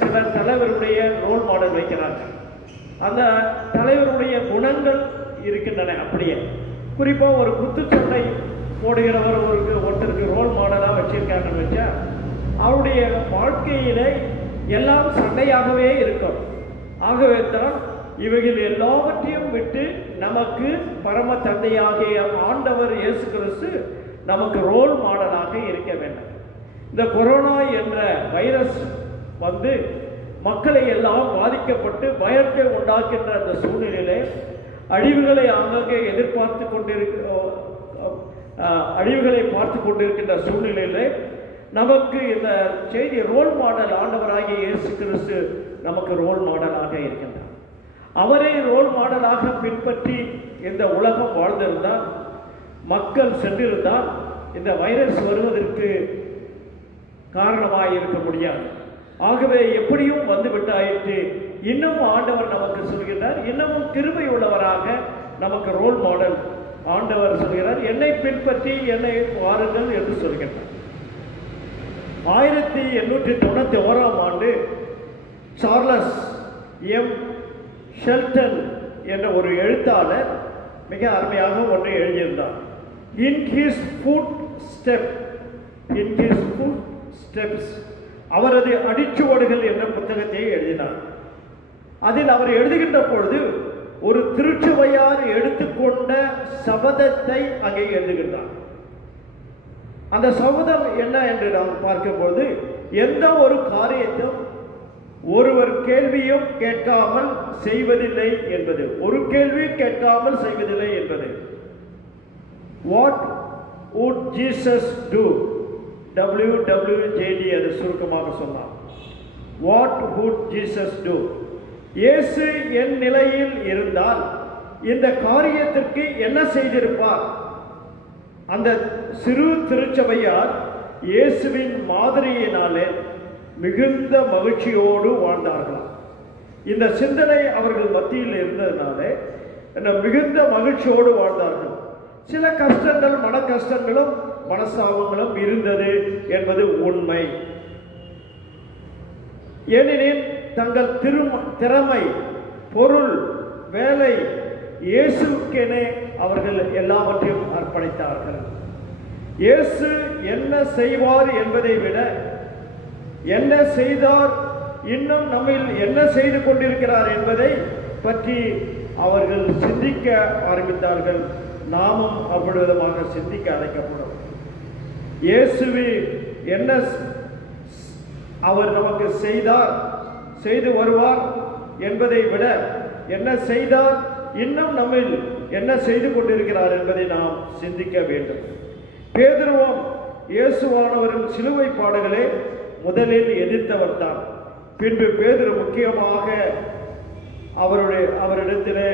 சிலர் தலைவருடைய ரோல் மாடல் வைக்கிறாங்க. அந்த தலைவருடைய குணங்கள் இருக்கின்றன. அப்படியே குறிப்பாக ஒரு குத்துச்சண்டை போடுகிறவர் ஒருத்தருக்கு ரோல் மாடலாக வச்சிருக்காங்கன்னு வச்சா அவருடைய வாழ்க்கையிலே எல்லாம் சண்டையாகவே இருக்கும். ஆகவே தான் இவைகள் எல்லாவற்றையும் விட்டு நமக்கு பரம தந்தையாகிய ஆண்டவர் இயேசு கிறிஸ்து நமக்கு ரோல் மாடலாக இருக்க வேண்டும். இந்த கொரோனா என்ற வைரஸ் வந்து மக்களை எல்லாம் பாதிக்கப்பட்டு பயத்தை உண்டாக்கின்ற அந்த சூழ்நிலையிலே அழிவுகளை அங்கங்கே பார்த்து கொண்டிருக்கின்ற சூழ்நிலையிலே நமக்கு இந்த செய்தி ரோல் மாடல் ஆண்டவராகிய இயேசு கிறிஸ்து நமக்கு ரோல் மாடலாக இருக்கின்றார். அவரை ரோல் மாடலாக பின்பற்றி இந்த உலகம் வாழ்ந்திருந்தால், மக்கள் சென்றிருந்தால் இந்த வைரஸ் வருவதற்கு காரணமாக இருக்க முடியாது. ஆகவே எப்படியும் வந்துவிட்டாயிற்று. இன்னும் ஆண்டவர் நமக்கு சொல்கிறார், இன்னமும் கிருபை உள்ளவராக நமக்கு ரோல் மாடல் ஆண்டவர் சொல்கிறார், என்னை பின்பற்றி என்னை வாருங்கள் என்று சொல்கிறார். 1891ஆம் ஆண்டு சார்லஸ் எம் ஷெல்டன் என்ற ஒரு எழுத்தாளர் மிக அருமையாக ஒன்றை எழுதியிருந்தார். இன் ஹிஸ் ஃபுட் ஸ்டெப்ஸ் அவரது அடிச்சுவடுகள் என்ற புத்தகத்தை எழுதினார். அதில் அவர் எழுதுகின்ற பொழுது ஒரு திருச்சுவையார் எடுத்துக்கொண்ட சபதத்தை அங்கே எழுதுகின்றார். அந்த சபதம் என்ன என்று நாம் பார்க்கும்போது, எந்த ஒரு காரியத்தையும் ஒருவர் கேள்வியும் கேட்காமல் செய்வதில்லை என்பது. ஒரு கேள்வி கேட்காமல் செய்வதில்லை என்பது. What would Jesus do? WWJD அது சுருக்கமாக சொன்னார். What would Jesus do? இயேசு என் நிலையில் இருந்தால் இந்த காரியத்திற்கு என்ன செய்திருப்பார்? அந்த சிறு திருச்சபையார் இயேசுவின் மாதிரியினாலே மிகுந்த மகிழ்ச்சியோடு வாழ்ந்தார்களாம். இந்த சிந்தனை அவர்கள் மத்தியில் இருந்ததினாலே மிகுந்த மகிழ்ச்சியோடு வாழ்ந்தார்கள். சில கஷ்டங்கள், மன கஷ்டங்களும் மனசாபங்களும் இருந்தது என்பது உண்மை. ஏனெனில் தங்கள் திறமை, பொருள், வேலை இயேசுக்கென அவர்கள் எல்லாவற்றையும் அர்ப்பணித்தார்கள். இயேசு என்ன செய்வார் என்பதை விட என்ன செய்தார், இன்னும் நம்மில் என்ன செய்து கொண்டிருக்கிறார் என்பதை பற்றி அவர்கள் சிந்திக்க ஆரம்பித்தார்கள். நாமும் அவ்விதமாக சிந்திக்க அழைக்கப்படும். இயேசுவே என்ன அவர் நமக்கு செய்து வருவார் என்பதை விட என்ன செய்தார், இன்னும் நம்மில் என்ன செய்து கொண்டிருக்கிறார் என்பதை நாம் சிந்திக்க வேண்டும். பேதுருவும் இயேசுவானவரின் சிலுவை பாடுகளே முதலில் எதிர்த்தவர் தான். பின்பு பேதுரு முக்கியமாக அவரிடத்திலே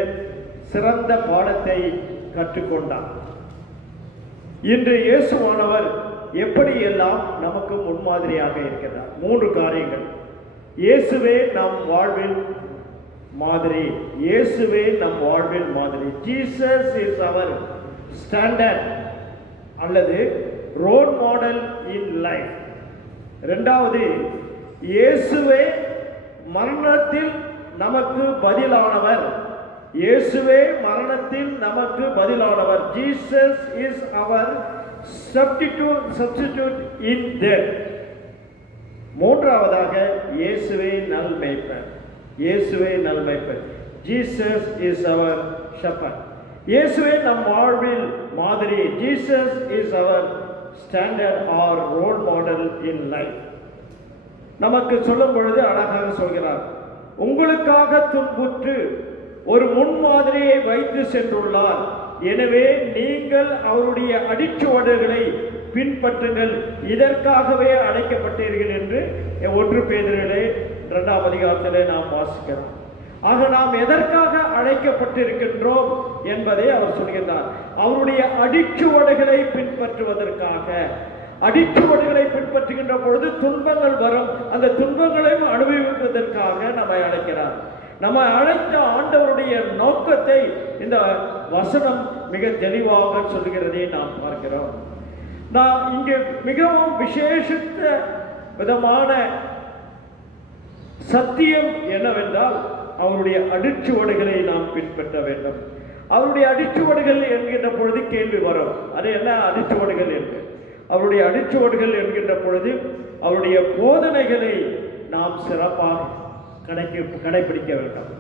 சிறந்த பாடத்தை கற்றுக்கொண்டார். இன்று இயேசுவானவர் எப்படியெல்லாம் நமக்கு முன்மாதிரியாக இருக்கிறார்? 3 காரியங்கள். இயேசுவே நம் வாழ்வில் மாதிரி. இயேசுவே நம் வாழ்வில் மாதிரி. ஜீசஸ் இஸ் அவர் ஸ்டாண்டர்ட் அல்லது ரோல் மாடல் இன் லைஃப். இரண்டாவது, இயேசுவே மரணத்தில் நமக்கு பதிலானவர். இயேசுவே மரணத்தில் நமக்கு பதிலானவர். Jesus is our substitute in death. மூன்றாவதாக, இயேசுவே நல்மேய்ப்பர். இயேசுவே நல்மேய்ப்பர். Jesus is our shepherd. இயேசுவே நம் வாழ்வில் மாதிரி. Jesus is our standard or role model in life. நமக்கு சொல்லும் பொழுது அழகாக சொல்கிறார், உங்களுக்காக துன்புற்று ஒரு முன்மாதிரியை வைத்து சென்றுள்ளார். எனவே நீங்கள் அவருடைய அடிச்சுவடுகளை பின்பற்றுங்கள், இதற்காகவே அழைக்கப்பட்டீர்கள் என்று 1 பேதுருவிலே 2ஆம் அதிகாரத்திலே நாம் வாசிக்கிறோம். ஆக நாம் எதற்காக அழைக்கப்பட்டிருக்கின்றோம் என்பதை அவர் சொல்கிறார். அவருடைய அடிச்சுவடுகளை பின்பற்றுவதற்காக. அடிச்சுவடுகளை பின்பற்றுகின்ற பொழுது துன்பங்கள் வரும். அந்த துன்பங்களையும் அனுபவிப்பதற்காக நம்மை அழைக்கிறார். நம்மை அழைத்த ஆண்டவருடைய நோக்கத்தை இந்த வசனம் மிக தெளிவாக சொல்கிறதை நாம் பார்க்கிறோம். நான் இங்கு மிகவும் விசேஷித்த விதமான சத்தியம் என்னவென்றால், அவருடைய அடிச்சுவடுகளை நாம் பின்பற்ற வேண்டும். அவருடைய அடிச்சுவடுகள் என்கின்ற பொழுது கேள்வி வரும், அது என்ன அடிச்சுவடுகள் என்று. அவருடைய அடிச்சுவடுகள் என்கின்ற பொழுது அவருடைய போதனைகளை நாம் சிறப்பாக கடைபிடிக்க வேண்டும்.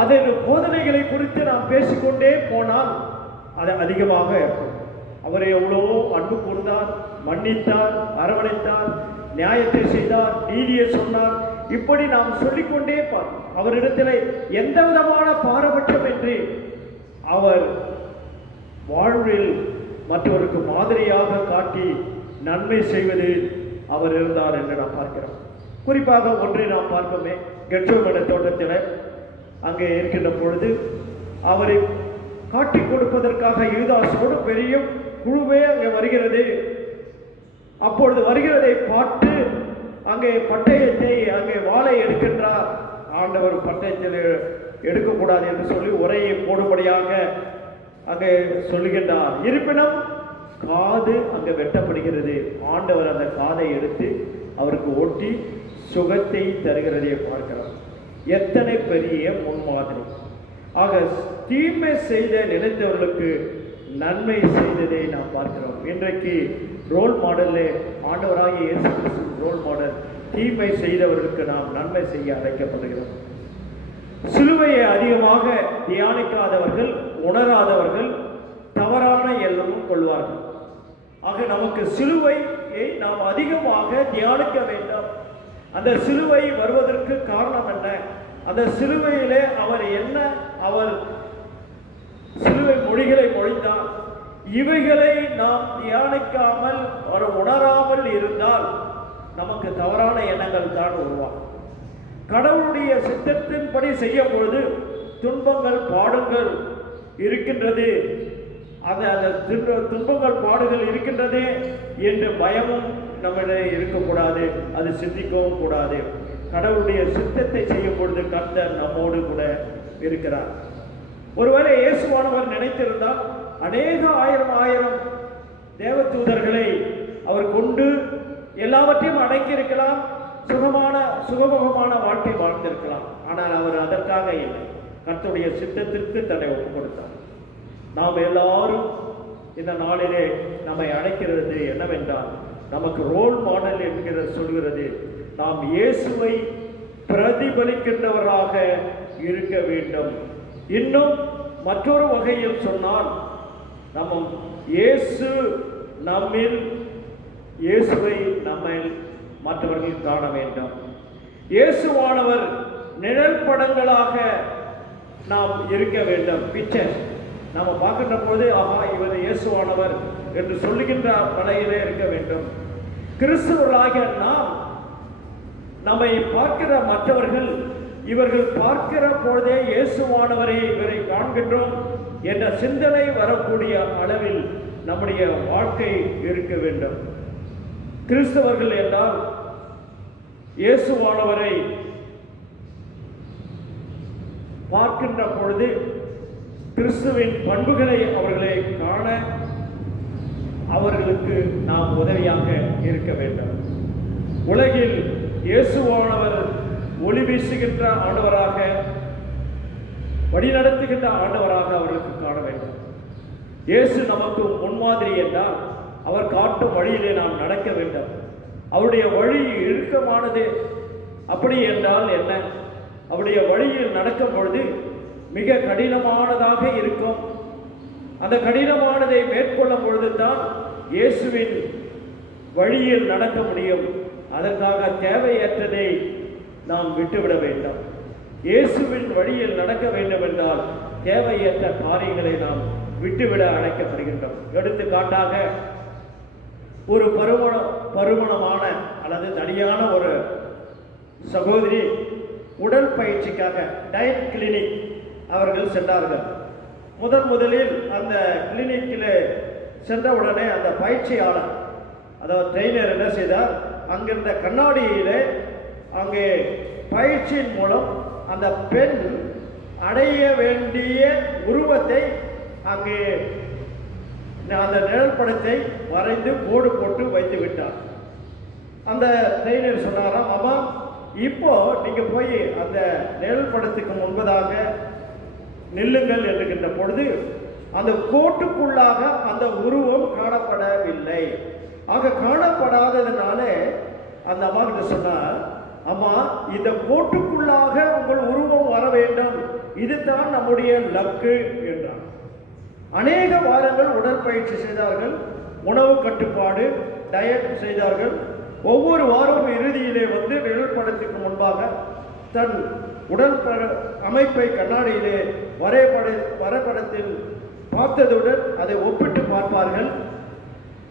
அதன் போதனைகளை குறித்து நாம் பேசிக்கொண்டே போனால் அது அதிகமாக இருக்கும். அவர் எவ்வளவோ அன்பு கூர்ந்தார், மன்னித்தார், அரவணைத்தார், நியாயத்தை செய்தார், நீதியை சொன்னார். இப்படி நாம் சொல்லிக்கொண்டே அவரிடத்தில் எந்த விதமான பாரபட்சம் என்று அவர் வாழ்வில் மற்றவருக்கு மாதிரியாக காட்டி நன்மை செய்வது அவர் இருந்தார் என்று நாம் பார்க்கிறோம். குறிப்பாக ஒன்றை நாம் பார்ப்போமே, கெட்செமனே தோட்டத்தில் அங்கே இருக்கின்ற பொழுது அவரை காட்டி கொடுப்பதற்காக யூதாசோடு பெரிய குழுவே அங்கே வருகிறது. அப்பொழுது வருகிறதை பார்த்து அங்கே பட்டயத்தை, அங்கே வாளை எடுக்கின்றார். ஆண்டவர் பட்டயத்தில் எடுக்கக்கூடாது என்று சொல்லி உரையை போடும்படியாக அங்கே சொல்லுகின்றார். இருப்பினும் காது அங்கே வெட்டப்படுகிறது. ஆண்டவர் அந்த காதை எடுத்து அவருக்கு ஒட்டி சுகத்தை தருகிறதை பார்க்கிறோம். எத்தனை பெரிய முன்மாதிரி! ஆக தீமை செய்த நினைத்தவர்களுக்கு நன்மை செய்ததை நாம் பார்க்கிறோம். இன்றைக்கு ரோல் மாடலில் ஆண்டவராகிய இயேசு கிறிஸ்து ரோல் மாடல். தீமை செய்தவர்களுக்கு நாம் நன்மை செய்ய அழைக்கப்படுகிறோம். சிலுவையை அதிகமாக தியானிக்காதவர்கள், உணராதவர்கள் தவறான எண்ணமும் கொள்வார்கள். ஆக நமக்கு சிலுவையை நாம் அதிகமாக தியானிக்க வேண்டும். அந்த சிலுவை வருவதற்கு காரணம் என்ன? அந்த சிலுவையிலே அவர் சிலுவை மொழிகளை மொழிந்தார். இவைகளை நாம் தியானிக்காமல் உணராமல் இருந்தால் நமக்கு தவறான எண்ணங்கள் தான் உருவாகும். கடவுளுடைய சித்தத்தின்படி செய்யும் பொழுது துன்பங்கள் பாடுகள் இருக்கின்றது, அந்த துன்பங்கள் பாடுகள் இருக்கின்றதே என்ற பயமும் நம்மிடையே இருக்கக்கூடாது. அது சிந்திக்கவும் கூடாது. கடவுளுடைய சித்தத்தை செய்யும் பொழுது கர்த்தர் நம்மோடு கூட இருக்கிறார். ஒருவேளை இயேசுவானவர் நினைத்திருந்தால் அநேக ஆயிரம் தேவதூதர்களை அவர் கொண்டு எல்லாவற்றையும் அடக்கியிருக்கலாம், சுகமுகமான வாழ்க்கை வாழ்ந்திருக்கலாம். ஆனால் அவர் அதற்காக இல்லை, கர்த்தருடைய சித்தத்திற்கு தன்னை ஒப்புக் கொடுத்தார். நாம் எல்லாரும் இந்த நாளிலே நம்மை அழைக்கிறது என்னவென்றால், நமக்கு ரோல் மாடல் என்கிற சொல்கிறது, நாம் இயேசுவை பிரதிபலிக்கின்றவராக இருக்க வேண்டும். இன்னும் மற்றொரு வகையில் சொன்னால், நம்ம இயேசுவை நம்மில் மற்றவர்கள் காண வேண்டும். இயேசுவானவர் நிழல் படங்களாக நாம் இருக்க வேண்டும். பிக்சர் நாம பார்க்கின்ற போது ஆஹா இவர் இயேசுவானவர் என்று சொல்லுகின்ற படையிலே இருக்க வேண்டும். கிறிஸ்துவர்களாகிய நாம் நம்மை பார்க்கிற மற்றவர்கள் இவர்கள் பார்க்கிற பொழுதே இயேசுவானவரை இவரை காண்கின்றோம் என்ற சிந்தனை வரக்கூடிய அளவில் நம்முடைய வாழ்க்கை இருக்க வேண்டும். கிறிஸ்தவர்கள் என்றால் இயேசுவானவரை பார்க்கின்ற பொழுது கிறிஸ்துவின் பண்புகளை அவர்களை காண அவர்களுக்கு நாம் உதவியாக இருக்க வேண்டும். உலகில் இயேசுவானவர் ஒளி வீசுகின்ற ஆண்டவராக, வழிநடத்துகின்ற ஆண்டவராக அவர்களுக்கு காண வேண்டும். இயேசு நமக்கு முன்மாதிரி என்றால் அவர் காட்டும் வழியிலே நாம் நடக்க வேண்டும். அவருடைய வழி இறுக்கமானது. அப்படி என்றால் என்ன? அவருடைய வழியில் நடக்கும் பொழுது மிக கடினமானதாக இருக்கும். அந்த கடினமானதை மேற்கொள்ளும் பொழுது தான் இயேசுவின் வழியில் நடக்க முடியும். அதற்காக தேவையற்றதை நாம் விட்டுவிட வேண்டும். இயேசுவின் வழியில் நடக்க வேண்டும் என்றால் தேவையற்ற காரியங்களை நாம் விட்டுவிட அழைக்கப்படுகின்றோம். எடுத்துக்காட்டாக ஒரு பருமணமான அல்லது தனியான ஒரு சகோதரி உடல் பயிற்சிக்காக டயட் கிளினிக் அவர்கள் சென்றார்கள். முதலில் அந்த கிளினிக்கில் சென்றவுடனே அந்த பயிற்சியாளர், அதாவது ட்ரெயினர் என்ன செய்தார், அங்கிருந்த கண்ணாடியிலே அங்கே பயிற்சியின் மூலம் அந்த பெண் அடைய வேண்டிய உருவத்தை அங்கே அந்த நிழல் படத்தை வரைந்து கோடு போட்டு வைத்து விட்டார். அந்த ட்ரெயினர் சொன்னாராம், அம்மா இப்போ நீங்க போய் அந்த நிழல் படத்துக்கு முன்பதாக நில்லுங்கள் என்கின்ற பொழுது அந்த கோட்டுக்குள்ளாக அந்த உருவம் காணப்படவில்லை. ஆக காணப்படாததுனால அந்த அம்மா கிட்ட சொன்னார், அம்மா இந்த கோட்டுக்குள்ளாக உங்கள் உருவம் வர வேண்டும், இதுதான் நம்முடைய லக்கு என்றார். அநேக வாரங்கள் உடற்பயிற்சி செய்தார்கள், உணவு கட்டுப்பாடு டயட் செய்தார்கள். ஒவ்வொரு வாரமும் இறுதியிலே வந்து நிழல் படத்துக்கு முன்பாக தன் உடல் அமைப்பை கண்ணாடியிலே வரைபடத்தில் பார்த்ததுடன் அதை ஒப்பிட்டு பார்ப்பார்கள்.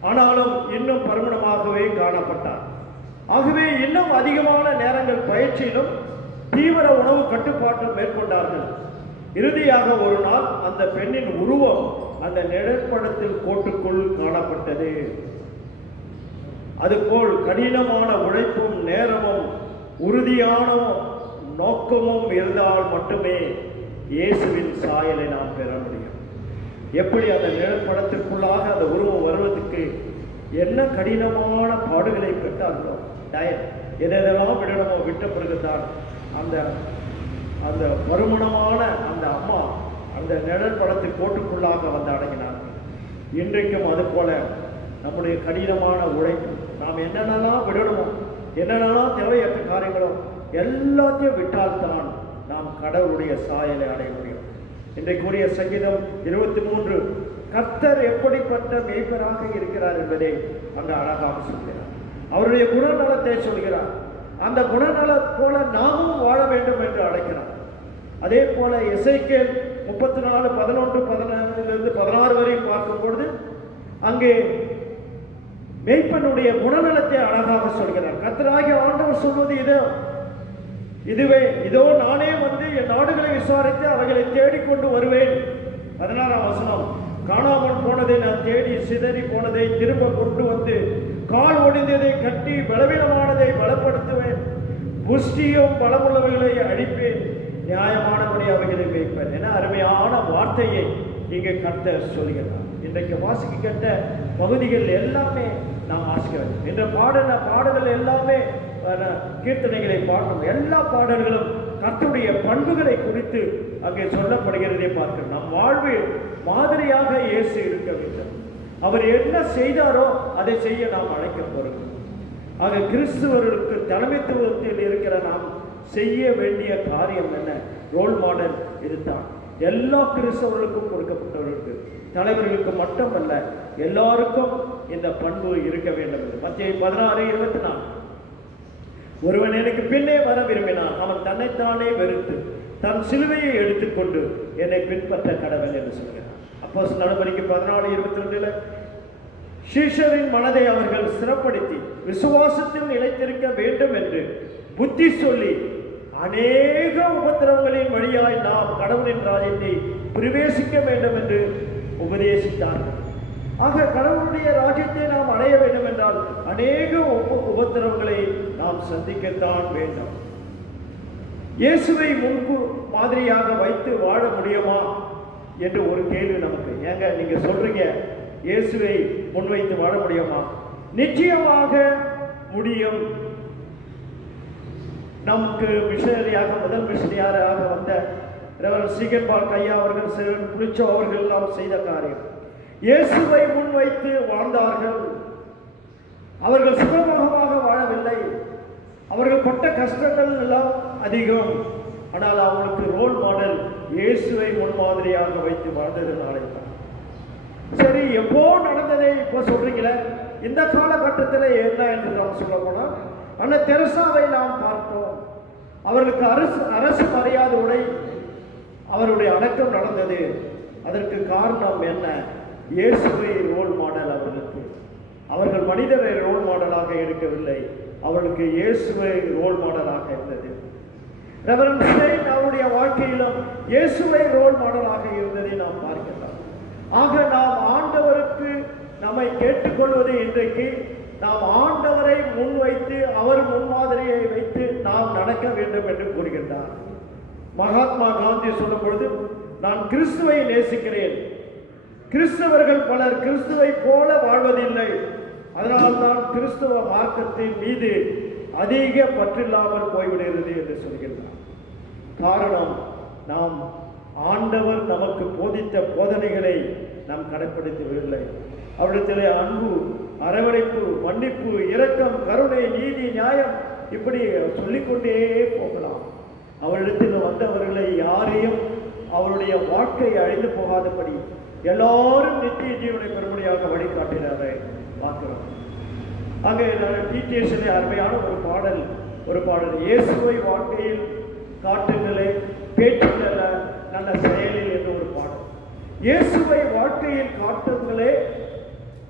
ஆனாலும் இன்னும் பருமனமாகவே காணப்பட்டார். ஆகவே இன்னும் அதிகமான நேரங்கள் பயிற்சியிலும் தீவிர உணவு கட்டுப்பாட்டும் மேற்கொண்டார்கள். இறுதியாக ஒரு நாள் அந்த பெண்ணின் உருவம் அந்த நிழற்படத்தில் கோட்டுக்குள் காணப்பட்டது. அதுபோல் கடினமான உழைப்பும் நேரமும் உறுதியான நோக்கமும் இருந்தால் மட்டுமே இயேசுவின் சாயலை நாம் பெற முடியும். எப்படி அந்த நிழற்படத்திற்குள்ளாக அந்த உருவம் வருவதற்கு என்ன கடினமான பாடுகளை பெற்றார்களோ, டயட் எதெல்லாம் விடணுமோ விட்ட பிறகுதான் அந்த அந்த வருமானமான அந்த அம்மா அந்த நிழல் படத்தை கோட்டுக்குள்ளாக வந்து அடங்கினார்கள். இன்றைக்கும் அது போல நம்முடைய கடினமான உழைப்பு, நாம் என்னென்னலாம் விடணுமோ, என்னென்னலாம் தேவையற்ற காரியங்களோ எல்லாத்தையும் விட்டால்தான் நாம் கடவுளுடைய சாயலை அடைய முடியும். இன்றைக்குரிய சங்கீதம் 23 கர்த்தர் எப்படிப்பட்ட மேய்ப்பராக இருக்கிறார் என்பதை அங்கு அழகாக சொல்கிறார். அவருடைய குணநலத்தை சொல்கிறார். அந்த குணநலம் போல நாமும் வாழ வேண்டும் என்று அழைக்கிறார். அதே போல எசேக்கியேல் 34, 11, 15 16 வரை பார்க்கும் பொழுது அங்கே மேய்ப்பனுடைய குணநலத்தை அழகாக சொல்கிறார். கர்த்தராகிய ஆண்டவர் சொல்வது இதோ, இதோ நானே வந்து என் நாடுகளை விசாரித்து அவைகளை தேடிக்கொண்டு வருவேன். 16ஆம் வசனம், காணாமல் போனதை நான் தேடி, சிதறி போனதை திரும்ப கொண்டு வந்து, கால் ஒடிந்ததை கட்டி, பலவீனமானதை பலப்படுத்துவேன், புஷ்டியும் பலமுள்ளவைகளை அழிப்பேன், நியாயமானபடி அவைகளை வைப்பேன் என அருமையான வார்த்தையை இங்கே கர்த்தர் சொல்கிறார். இன்றைக்கு வாசிக்கின்ற பகுதிகள் எல்லாமே நாம் வாசிக்க வேண்டும். இந்த பாடல்கள் எல்லாமே கீர்த்தனைகளை பாடணும். எல்லா பாடல்களும் கர்த்தருடைய பண்புகளை குறித்து அங்கே சொல்லப்படுகிறதை பார்க்கிறோம். நம் வாழ்வில் மாதிரியாக இயேசு இருக்க வேண்டும். அவர் என்ன செய்தாரோ அதை செய்ய நாம் அழைக்கப்படுகிறோம். ஆக கிறிஸ்துவர்களுக்கு தலைமைத்துவத்தில் இருக்கிற நாம் செய்ய வேண்டிய காரியம் என்ன? ரோல் மாடல் இதுதான். எல்லா கிறிஸ்தவர்களுக்கும் கொடுக்கப்பட்டவர்களுக்கு, தலைவர்களுக்கு மட்டுமல்ல, எல்லாருக்கும் இந்த பண்பு இருக்க வேண்டும். மத்தேயு 16:24, ஒருவன் எனக்கு பின்னே வர விரும்பினான், அவன் தன்னைத்தானே வெறுத்து தன் சிலுவையை எடுத்துக்கொண்டு என்னை பின்பற்ற கடவுள் என்று சொல்கிறார். அப்போஸ்தலர் நடவடிக்கை 14:22, சீஷரின் மனதை அவர்கள் சிறப்படுத்தி விசுவாசத்தில் நிலைத்திருக்க வேண்டும் என்று புத்தி சொல்லி அநேக உபத்திரவங்களின் வழியாய் நாம் கடவுளின் ராஜ்யத்தை பிரவேசிக்க வேண்டும் என்று உபதேசித்தார்கள். ஆக கடவுளுடைய ராஜ்யத்தை நாம் அடைய வேண்டும் என்றால் அநேக உபத்திரவங்களை நாம் சந்திக்கத்தான் வேண்டும். இயேசுவை முன்பு மாதிரியாக வைத்து வாழ முடியுமா என்று ஒரு கேள்வி நமக்கு. ஏங்க நீங்க சொல்றீங்க இயேசுவை முன்வைத்து வாழ முடியுமா? நிச்சயமாக முடியும். நமக்கு மிஷனரியாக, முதல் மிஷனரியாக வந்த ரெவரண்ட் சீகன்பால் ஐயா அவர்கள், செல்வன் புலிச்சோ அவர்கள் எல்லாம் செய்த காரியம், இயேசுவை முன்வைத்து வாழ்ந்தார்கள். அவர்கள் சுகமுகமாக வாழவில்லை. அவர்கள் பட்ட கஷ்டங்கள் எல்லாம் அதிகம். ஆனால் அவங்களுக்கு ரோல் மாடல் இயேசுவை முன்மாதிரியாக வைத்து வாழ்ந்ததுனாலே தான். சரி, எப்போ நடந்ததை இப்போ சொல்றீங்களே, இந்த காலகட்டத்தில் என்ன என்று நாம் சொல்ல போனால், அன்னை தெரசாவை நாம் பார்த்தோம். அவர்களுக்கு அரசு மரியாதையுடன் அவருடைய அடக்கம் நடந்தது. அதற்கு காரணம் என்ன? இயேசுவை ரோல் மாடல் அவர்களுக்கு. அவர்கள் மனிதரை ரோல் மாடலாக எடுக்கவில்லை, அவர்களுக்கு இயேசுவை ரோல் மாடலாக இருந்தது. ரெவரண்ட் ஸ்டெயின் அவருடைய வாழ்க்கையிலும் இயேசுவை ரோல் மாடலாக இருந்ததை நாம் பார்க்கலாம். ஆக நாம் ஆண்டவருக்கு நம்மை கேட்டுக்கொள்வது, இன்றைக்கு நாம் ஆண்டவரை முன்வைத்து அவர் முன்மாதிரியை வைத்து நாம் நடக்க வேண்டும் என்று கூறுகின்றார். மகாத்மா காந்தி சொல்லும் பொழுது, நான் கிறிஸ்துவை நேசிக்கிறேன், கிறிஸ்தவர்கள் பலர் கிறிஸ்துவை போல வாழ்வதில்லை, அதனால்தான் கிறிஸ்துவ மார்க்கத்தின் மீது அதிக பற்றில்லாமல் போய்விடுகிறது என்று சொல்கின்றார். காரணம், நாம் ஆண்டவர் நமக்கு போதித்த போதனைகளை நாம் கடைப்பிடிக்கவில்லை. அவரிடத்திலே அன்பு, அரவணைப்பு, மன்னிப்பு, இரக்கம், கருணை, நீதி, நியாயம், இப்படி சொல்லிக்கொண்டே போகலாம். அவரிடத்தில் வந்தவர்களை யாரையும் அவருடைய வாழ்க்கை அழிந்து போகாதபடி எல்லாரும் நித்திய ஜீவனை பெறும்படியாக வழிகாட்டினாரை பார்க்கிறோம். ஆக டிடிஎஸ்ல அருமையான ஒரு பாடல் இயேசுவை வாழ்க்கையில் காட்டுங்களே, பேச்சில் அல்ல நல்ல செயலில் என்று ஒரு பாடல். இயேசுவை வாழ்க்கையில் காட்டுங்களே,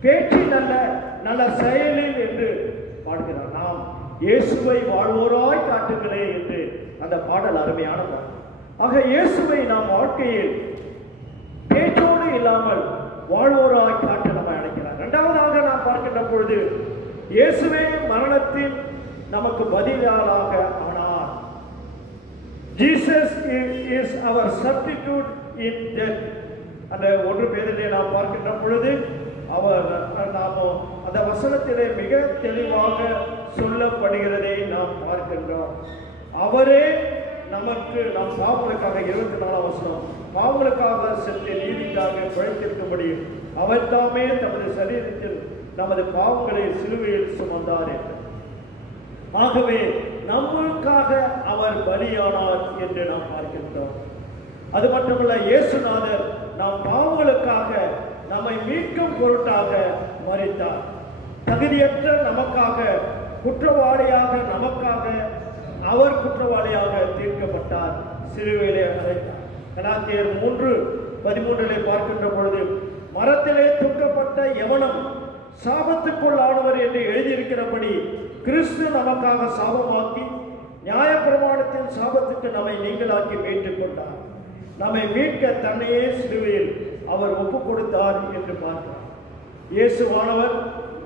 பேச்சில் அல்ல நல்ல செயலில் என்று பாடுகிறார். நாம் இயேசுவை வாழ்வோராய் காட்டுங்களே என்று அந்த பாடல் அருமையான பாடல். ஆக இயேசுவை நாம் வாழ்க்கையில் பேச்சோடு இல்லாமல் வாழ்வோராய் காட்ட நம்ம அழைக்கிறார். இரண்டாவதாக நாம் பார்க்கின்ற பொழுது, இயேசுவே மரணத்தின் நமக்கு பதிலாக ஆனார். Jesus is our substitute in death. அந்த 1 பேதிலே நாம் பார்க்கின்ற பொழுது நாம அந்த வசனத்திலே மிக தெளிவாக சொல்லப்படுகிறதை நாம் பார்க்கின்றோம். அவரே நமக்கு, நம் பாவங்களுக்காக 24ஆம் வசனம், பாவங்களுக்காக சென்று நீதிக்காக பிழைத்திருக்கும்படி அவர் தாமே தமது சரீரத்தில் நமது பாவங்களை சிலுவையில் சுமந்தார் என்று. ஆகவே நம்மளுக்காக அவர் பலியானார் என்று நாம் பார்க்கின்றோம். அது மட்டுமல்ல, இயேசுநாதர் நம் பாவங்களுக்காக நம்மை மீட்கும் பொருட்டாக மரித்தார். தகுதியற்ற நமக்காக, குற்றவாளியாக நமக்காக அவர் குற்றவாளியாக தீர்க்கப்பட்டார், சிலுவையிலே அறைந்தார். கலாத்தியர் 3:13 பார்க்கின்ற பொழுது, மரத்திலே தூக்கப்பட்ட எவனும் சாபத்துக்குள் ஆனவர் என்று எழுதியிருக்கிறபடி கிறிஸ்து நமக்காக சாபமாக்கி நியாயப்பிரமாணத்தின் சாபத்துக்கு நம்மை நீங்களாக்கி மீட்டுக் கொண்டார். நம்மை மீட்க தன்னையே சிலுவையில் அவர் ஒப்புக் கொடுத்தார் என்று பார்க்கிறார். இயேசுவானவர்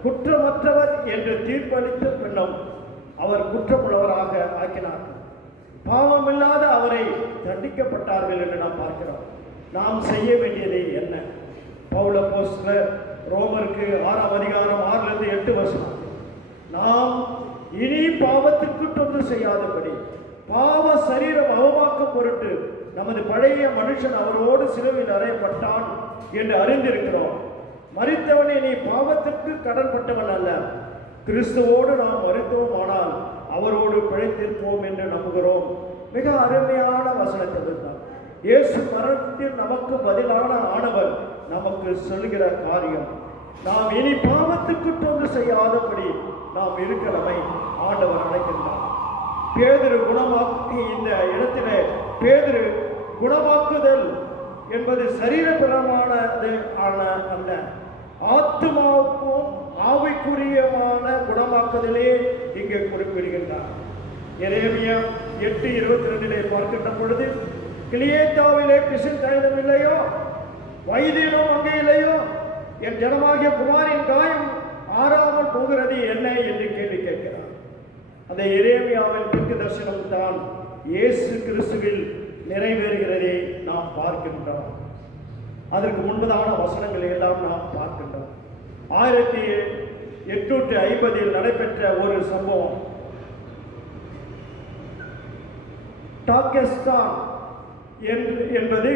குற்றமற்றவர் என்று தீர்ப்பளித்த பின்னும் அவர் குற்றமுள்ளவராக ஆக்கினார். பாவமில்லாத அவரை தண்டிக்கப்பட்டார்கள் என்று நாம் பார்க்கிறோம். நாம் செய்ய வேண்டியது என்ன? பவுல் அப்போஸ்தலர் ரோமருக்கு 6ஆம் அதிகாரம் 6லிருந்து 8 வசனம், நாம் இனி பாவத்திற்கு தொன்று செய்யாதபடி பாவ சரீரம் அவமாக்கும் பொருட்டு நமது பழைய மனுஷன் அவரோடு சிலுவையில் அறையப்பட்டான் என்று அறிந்திருக்கிறோம். மரித்தவனே நீ பாவத்திற்கு கடன்பட்டவன் அல்ல, கிறிஸ்துவோடு நாம் மரித்தோம், ஆனால் அவரோடு பிழைத்திருப்போம் என்று நம்புகிறோம். மிக அருமையான வசனத்தை தான் இயேசு மரணத்தில் நமக்கு பதிலான ஆனவர் நமக்கு சொல்லுகிற காரியம். நாம் இனி பாவத்துக்கு தொன்று செய்யாதபடி நாம் இருக்க நம்மை ஆண்டவர் அழைக்கின்றார். பேதுரு குணமாக்கி இந்த இடத்திலே பேதுரு குணமாக்குதல் என்பது சரீரபரமானது அல்ல, ஆத்மாவுக்கும் ஆவிக்குரியமான குணமாக்குதலே இங்கே குறிப்பிடுகின்றார். எரேமியா 8:22 பார்க்கின்ற பொழுது, கிளியேத்தாவிலே பிசின் தைலம் இல்லையோ, வைத்தியனும் அங்கே இல்லையோ, என் ஜனமாகிய குமாரின் காயம் ஆறாமல் போகிறது என்ன என்று கேள்வி கேட்கிறார். அந்த எரேமியாவின் தீர்க்க தரிசனம் தான் இயேசு கிறிஸ்துவில் நிறைவேறுகிறதை நாம் பார்க்கின்றோம். அதற்கு முன்பதான வசனங்களை எல்லாம் நாம் பார்க்கின்றோம். 1850 நடைபெற்ற ஒரு சம்பவம். டாகெஸ்தான் என்பது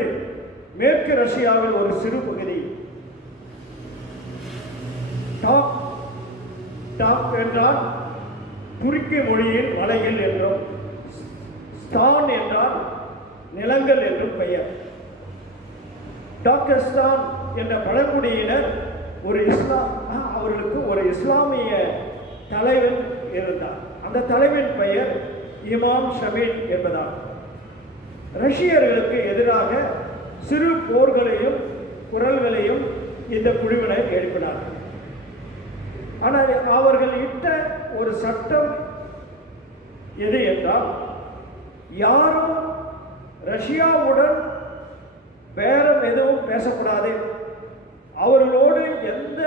மேற்கு ரஷ்யாவில் ஒரு சிறு பகுதி. டாக் என்றால் துருக்கி மொழியில் மலைகள் என்றும், ஸ்தான் என்றால் நிலங்கள் என்றும் பெயர். டாகெஸ்தான் என்ற பழங்குடியினர் அவர்களுக்கு ஒரு இஸ்லாமிய தலைவன் இருந்தார். அந்த தலைவன் பெயர் இமாம் ஷமீல் என்பதால் ரஷ்யர்களுக்கு எதிராக சிறு போர்களையும் குரல்களையும் இந்த குழுவினர் எழுப்பினார்கள். ஆனால் அவர்கள் இட்ட ஒரு சட்டம் எது என்றால், யாரும் ரஷ்யாவுடன் பேரம் எதுவும் பேசக்கூடாது, அவர்களோடு எந்த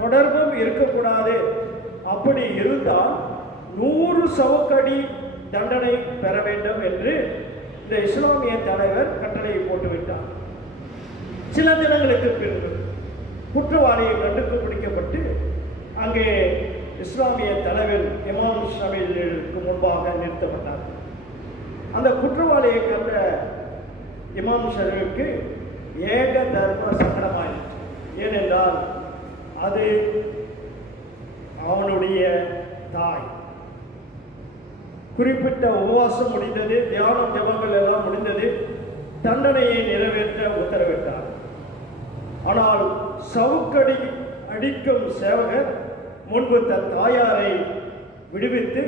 தொடர்பும் இருக்கக்கூடாது. அப்படி இருந்தால் 100 சவுக்கடி தண்டனை பெற வேண்டும் என்று இந்த இஸ்லாமிய தலைவர் கட்டளை போட்டுவிட்டார். சில தினங்களுக்கு பிறகு குற்றவாளியை கண்டுபிடிக்கப்பட்டு அங்கே இஸ்லாமிய தலைவர் இமாம் ஷமீலுக்கு முன்பாக நிறுத்தப்பட்டார். அந்த குற்றவாளியை கண்ட இமாம் ஷமீலுக்கு ஏக தர்ம சங்கடமாயிற்று. ஏனென்றால் அது அவனுடைய தாய். குறிப்பிட்ட உபவாசம் முடிந்தது, தியானம் ஜபங்கள் எல்லாம் முடிந்தது, தண்டனையை நிறைவேற்ற உத்தரவிட்டார். ஆனால் சவுக்கடி அடிக்கும் சேவகர் முன்பு தன் தாயாரை விடுவித்து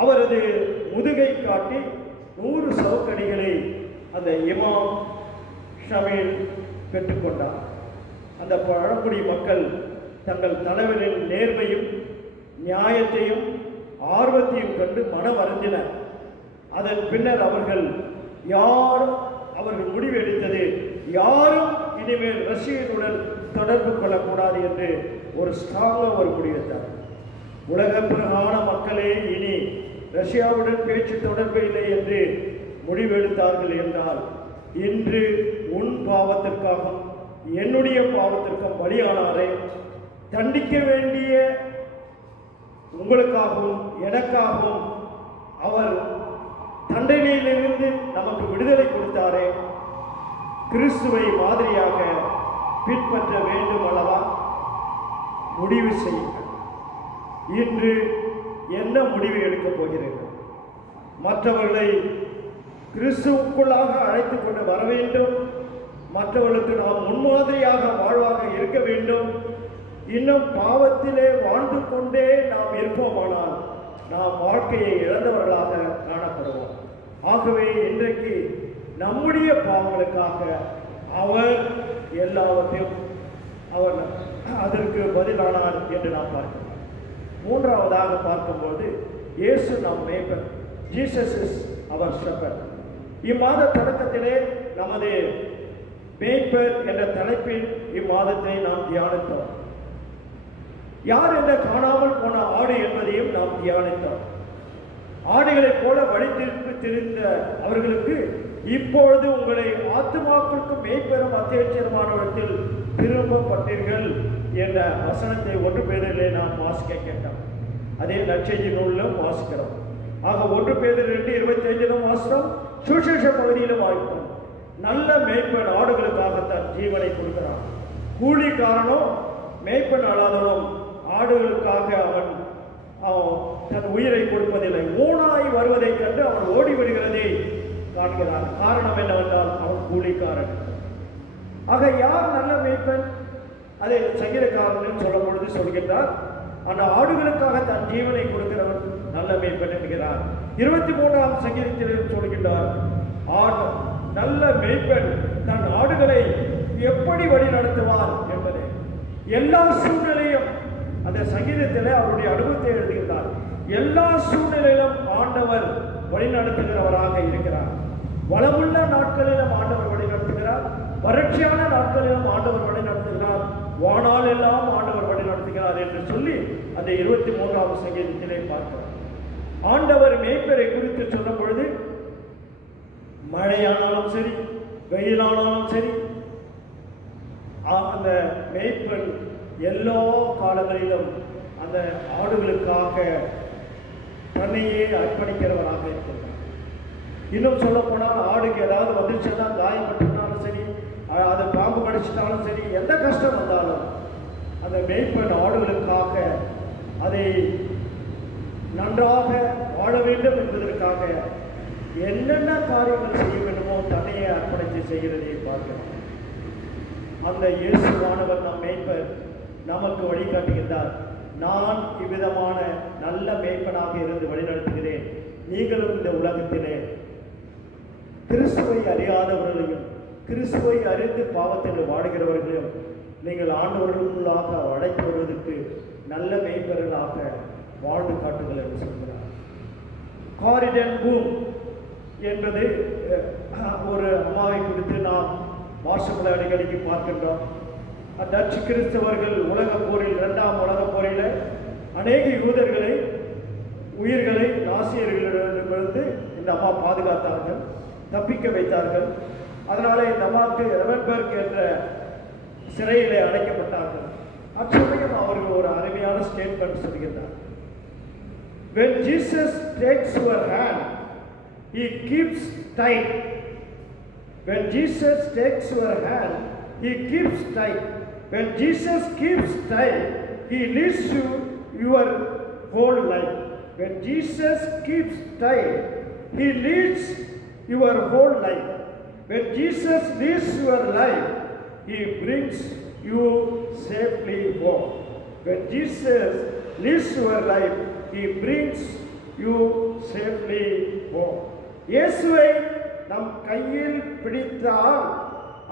அவரது முதுகை காட்டி 100 சவுக்கடிகளை அந்த இமாம் ஷமீல் பெற்றுக்கொண்டார். அந்த பழங்குடி மக்கள் தங்கள் தலைவரின் நேர்மையும் நியாயத்தையும் ஆர்வத்தையும் கண்டு மனம் வருந்தினர். அதன் பின்னர் அவர்கள் முடிவு எடுத்தது, யாரும் இனிமேல் ரஷ்யனுடன் தொடர்பு கொள்ளக்கூடாது என்று ஒரு ஸ்ட்ராங்காக ஒரு முடிவெடுத்தார். உலக பிரகான மக்களே இனி ரஷ்யாவுடன் பேச்சு தொடர்பு இல்லை என்று முடிவெடுத்தார்கள் என்றால், இன்று உன் பாவத்திற்காகவும் என்னுடைய பாவத்திற்கும் பலியானாரை தண்டிக்க வேண்டிய உங்களுக்காகவும் எனக்காகவும் அவர் தண்டனையிலிருந்து நமக்கு விடுதலை கொடுத்தாரே, கிறிஸ்துவை மாதிரியாக பின்பற்ற வேண்டும் அல்லவா? முடிவு செய்யுங்கள். இன்று என்ன முடிவு எடுக்கப் போகிறீர்கள்? மற்றவர்களை கிறிஸ்துவுக்குள்ளாக அழைத்துக் கொண்டு வர வேண்டும், மற்றவர்களுக்கு நாம் முன்மாதிரியாக வாழ்வாக இருக்க வேண்டும். இன்னும் பாவத்திலே வாழ்ந்து கொண்டே நாம் இருப்போமானால் நாம் வாழ்க்கையை இழந்தவர்களாக காணப்படுவோம். ஆகவே இன்றைக்கு நம்முடைய பாவங்களுக்காக அவர் எல்லாவற்றையும் அவர் அதற்கு பதிலானார் என்று நாம் பார்க்கிறோம். மூன்றாவதாக பார்க்கும்போது, இயேசு நம் மேய்ப்பர். Jesus is our shepherd. இம்மாத தொடக்கத்திலே நமது மேய்ப்பர் என்ற தலைப்பில் இம்மாதத்தை நாம் தியானித்தோம். யார் என்ற காணாமல் போன ஆடு என்பதையும் நாம் தியானித்தோம். ஆடுகளைப் போல வழித்திருப்பு திரிந்த அவர்களுக்கு இப்பொழுது உங்களை ஆத்துமாக்களுக்கும் மேய்ப்பெரும் அத்தியட்சரமானவற்றில் திரும்பப்பட்டீர்கள் என்ற வசனத்தை 1 பேரிலே நாம் வாசிக்க கேட்டோம். அதே நற்செய்தி நூலிலும் வாசிக்கிறோம். ஆக 1 பேர் 2:25 வாசிக்கிறோம். சுவிசேஷ பகுதியிலும் வாய்ப்போம். நல்ல மேய்ப்பன் ஆடுகளுக்காக தன் ஜீவனை கொடுக்கிறான். கூலிக்காரனோ மேய்ப்பன் அல்லாதவனும் ஆடுகளுக்காக அவன் தன் உயிரை கொடுப்பதில்லை. ஓனாய் வருவதை கண்டு அவன் ஓடி விடுகிறதை காண்கிறான். காரணம் என்னவென்றால் அவன் கூலிக்காரன். ஆக யார் நல்ல மேய்ப்பன்? அதை சங்கீதக்காரன் சொல்லும் பொழுது சொல்கின்றார், அந்த ஆடுகளுக்காக தன் ஜீவனை கொடுக்கிறவன் நல்ல மேய்ப்பன் என்கிறார். 23ஆம் சங்கீதத்தில் சொல்கின்றார், நல்ல மேய்ப்பன் தன் ஆடுகளை எப்படி வழி நடத்துவார் என்பதை. எல்லா சூழ்நிலையும் அந்த சங்கீதத்தில் அவருடைய அனுபவத்தை எழுதுகிறார். எல்லா சூழ்நிலையிலும் ஆண்டவர் வழிநடத்துகிறவராக இருக்கிறார். வளமுள்ள நாட்களிலும் ஆண்டவர் வழிநடத்துகிறார். வறட்சியான நாட்களிலும் ஆண்டவர் வழிநடத்துகிறார். வானால் எல்லாம் ஆண்டவர் வழிநடத்துகிறார் என்று சொல்லி அந்த 23ஆம் சங்கீதத்திலே பார்க்கிறோம். ஆண்டவர் மேய்ப்பரை குறித்து சொல்லும் பொழுது மழையானாலும் சரி, வெயிலானாலும் சரி, அந்த மேய்ப்பன் எல்லா காலங்களிலும் அந்த ஆடுகளுக்காக தன்னையே அர்ப்பணிக்கிறவராக இருக்கிறார். இன்னும் சொல்ல போனால் ஆடுக்கு ஏதாவது வந்துச்சுன்னா, காயப்பட்டுனாலும் சரி, அதை பாம்பு கடிச்சிட்டாலும் சரி, எந்த கஷ்டம் வந்தாலும் அந்த மேய்ப்பன் ஆடுகளுக்காக அதை நன்றாக வாழ வேண்டும் என்பதற்காக என்னென்ன காரியங்கள் செய்ய வேண்டுமோ தன்னையே அர்ப்பணித்து செய்கிறதை பார்க்கிறோம். அந்த இயேசுவானவர் நம் மேய்ப்பர் நமக்கு வழிகாட்டுகின்றார். நான் இவ்விதமான நல்ல மேய்ப்பனாக இருந்து வழிநடத்துகிறேன். நீங்களும் இந்த உலகத்திலே கிறிஸ்துவை அறியாதவர்களையும் கிறிஸ்துவை அறிந்து பாவத்தில் வாடுகிறவர்களையும் நீங்கள் ஆண்டவர்களுக்குள்ளாக அழைத்து வருவதற்கு நல்ல மேய்ப்பர்களாக வாழ்ந்து காட்டுங்கள் என்று சொல்கிறார். காரிடன் பூம் என்பது ஒரு அம்மாவை குறித்து நாம் வாட்ஸ்அப்பில் அடிக்கடிக்கு பார்க்கின்றோம். டச்சு கிறிஸ்தவர்கள் உலகப் போரில் 2ஆம் உலகப் போரில் அநேக யூதர்களை உயிர்களை நாசியர்களிடமிருந்து இந்த அம்மா பாதுகாத்தார்கள், தப்பிக்க வைத்தார்கள். அதனால இந்த அம்மாவுக்கு ரெவன்பர்க் என்ற சிறையிலே அடைக்கப்பட்டார்கள். அச்சமயம் அவர்கள் ஒரு அருமையான ஸ்டேட்மெண்ட் சொல்கிறார். When Jesus takes your hand, he keeps tight. When Jesus takes your hand, he keeps tight. When Jesus keeps tight, he leads you your whole life. When Jesus keeps tight, he leads your whole life. When Jesus leads your life, he brings you safely home. When Jesus leads your life, he brings you safely home. இயேசுவை நம் கையில் பிடித்தால்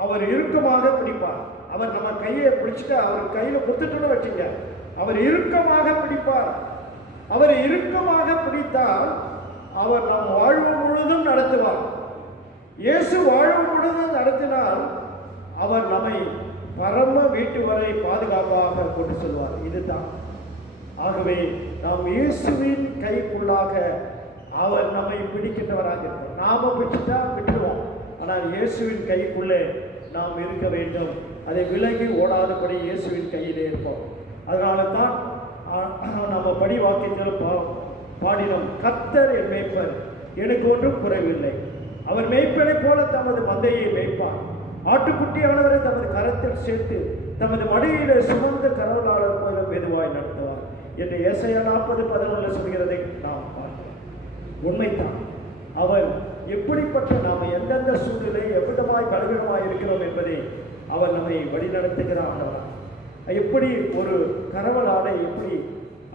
அவர் இறுக்கமாக பிடிப்பார். அவர் நம்ம கையை பிடிச்சிட்டு அவர் கையில் கொடுத்துட்டு வச்சுங்க, அவர் இறுக்கமாக பிடிப்பார். அவர் இறுக்கமாக பிடித்தால் அவர் நம் வாழ்வு முழுதும் நடத்துவார். இயேசு வாழ்வு முழுதும் நடத்தினால் அவர் நம்மை பரம வீட்டு வரை பாதுகாப்பாக கொண்டு செல்வார். இதுதான். ஆகவே நாம் இயேசுவின் கைக்குள்ளாக அவர் நம்மை பிடிக்கின்றவராக இருக்கிறார். நாம பிடிச்சிட்டா விட்டுருவோம். ஆனால் இயேசுவின் கைக்குள்ளே நாம் இருக்க வேண்டும். அதை விலகி ஓடாதபடி இயேசுவின் கையிலே இருப்போம். அதனால தான் நம்ம படி வாக்கியத்தில் பாடினோம், கர்த்தர் என் மேய்ப்பர், எனக்கு ஒன்றும் குறைவில்லை. அவர் மேய்ப்பனை போல தமது மந்தையை மேய்ப்பார். ஆட்டுக்குட்டியானவரை தமது கரத்தில் சேர்த்து தமது மடியிலே சுமந்த கரவலாளர் போல மெதுவாய் நடத்துவார் என்று ஏசாயா 40:11 சொல்கிறதை நாம் பார்க்கிறோம். உண்மைதான். அவர் எப்படிப்பட்ட நாம் எந்தெந்த சூழ்நிலை எவ்விதமாய் பலவீனமாய் இருக்கிறோம் என்பதை அவர் நம்மை வழிநடத்துகிறார். எப்படி ஒரு கரவலாடை எப்படி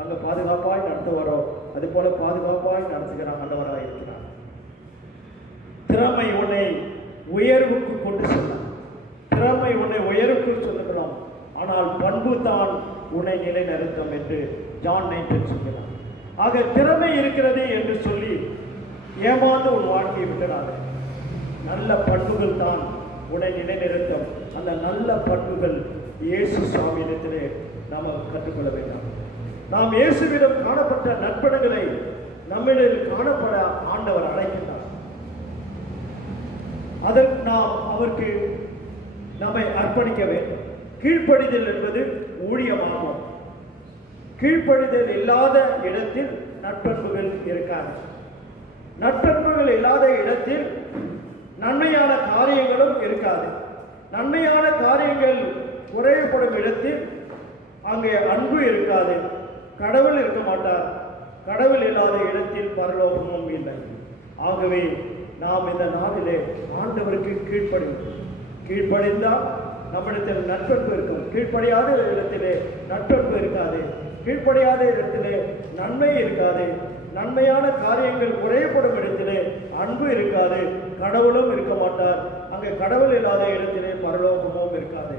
அங்கே பாதுகாப்பாய் நடத்துவாரோ அது போல பாதுகாப்பாய் நடத்துகிறார் ஆண்டவராக இருக்கிறார். திறமை உன்னை உயர்வுக்கு கொண்டு செல்லும். திறமை உன்னை உயர்வுக்கு சொல்லுகிறோம். ஆனால் பண்பு தான் உன்னை நிலைநிறுத்தும் என்று ஜான் 9 சொல்கிறார். ஆக திறமை இருக்கிறது என்று சொல்லி ஏமாந்து உன் வாழ்க்கையை விட்டுறாத. நல்ல பண்புகள் தான் உன்னை நிலைநிறுத்தும். அந்த நல்ல பண்புகள் இயேசு சுவாமியிடத்திலே நாம் கற்றுக்கொள்ள வேண்டும். நாம் இயேசுவிடம் காணப்பட்ட நற்பண்புகளை நம்மிடம் காணப்பட ஆண்டவர் அழைக்கின்றார். அதற்கு நாம் அவருக்கு நம்மை அர்ப்பணிக்க வேண்டும். கீழ்ப்படிதல் என்பது ஊழியமாகும். கீழ்ப்படிதல் இல்லாத இடத்தில் நற்பண்புகள் இருக்காது. நற்பண்புகள் இல்லாத இடத்தில் நன்மையான காரியங்களும் இருக்காது. நன்மையான காரியங்கள் குறையப்படும் இடத்தில் அங்கே அன்பு இருக்காது. கடவுள் இருக்க மாட்டார். கடவுள் இல்லாத இடத்தில் பரலோகமும் இல்லை. ஆகவே நாம் இந்த நாளிலே ஆண்டவருக்கு கீழ்ப்படிந்தால் நம்மிடத்தில் நற்பண்பு இருக்கும். கீழ்ப்படியாத இடத்திலே நற்பண்பு இருக்காது. கீழ்ப்படியாத இடத்திலே நன்மை இருக்காது. நன்மையான காரியங்கள் குறையப்படும் இடத்திலே அன்பு இருக்காது. கடவுளும் இருக்க மாட்டார். அங்கே கடவுள் இல்லாத இடத்திலே பரலோகமும் இருக்காது.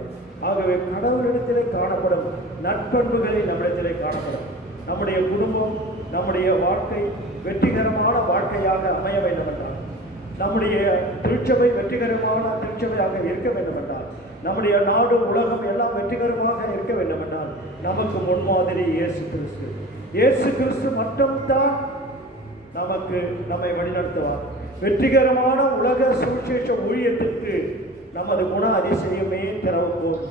ஆகவே கடவுளிடத்திலே காணப்படும் நற்பண்புகளை நம்மிடத்திலே காணப்படும். நம்முடைய குடும்பம், நம்முடைய வாழ்க்கை வெற்றிகரமான வாழ்க்கையாக அமைய வேண்டும் என்றால், நம்முடைய திருச்சபை வெற்றிகரமான திருச்சபையாக இருக்க வேண்டும் என்றால், நம்முடைய நாடு உலகம் எல்லாம் வெற்றிகரமாக இருக்க வேண்டும் என்றால், நமக்கு முன்மாதிரி இயேசு கிறிஸ்து. இயேசு கிறிஸ்து மட்டும்தான் நம்மை வழிநடத்துவார். வெற்றிகரமான உலக சுவிசேஷ ஊழியத்திற்கு நமது குண அதிசயமே திறவுகோல்.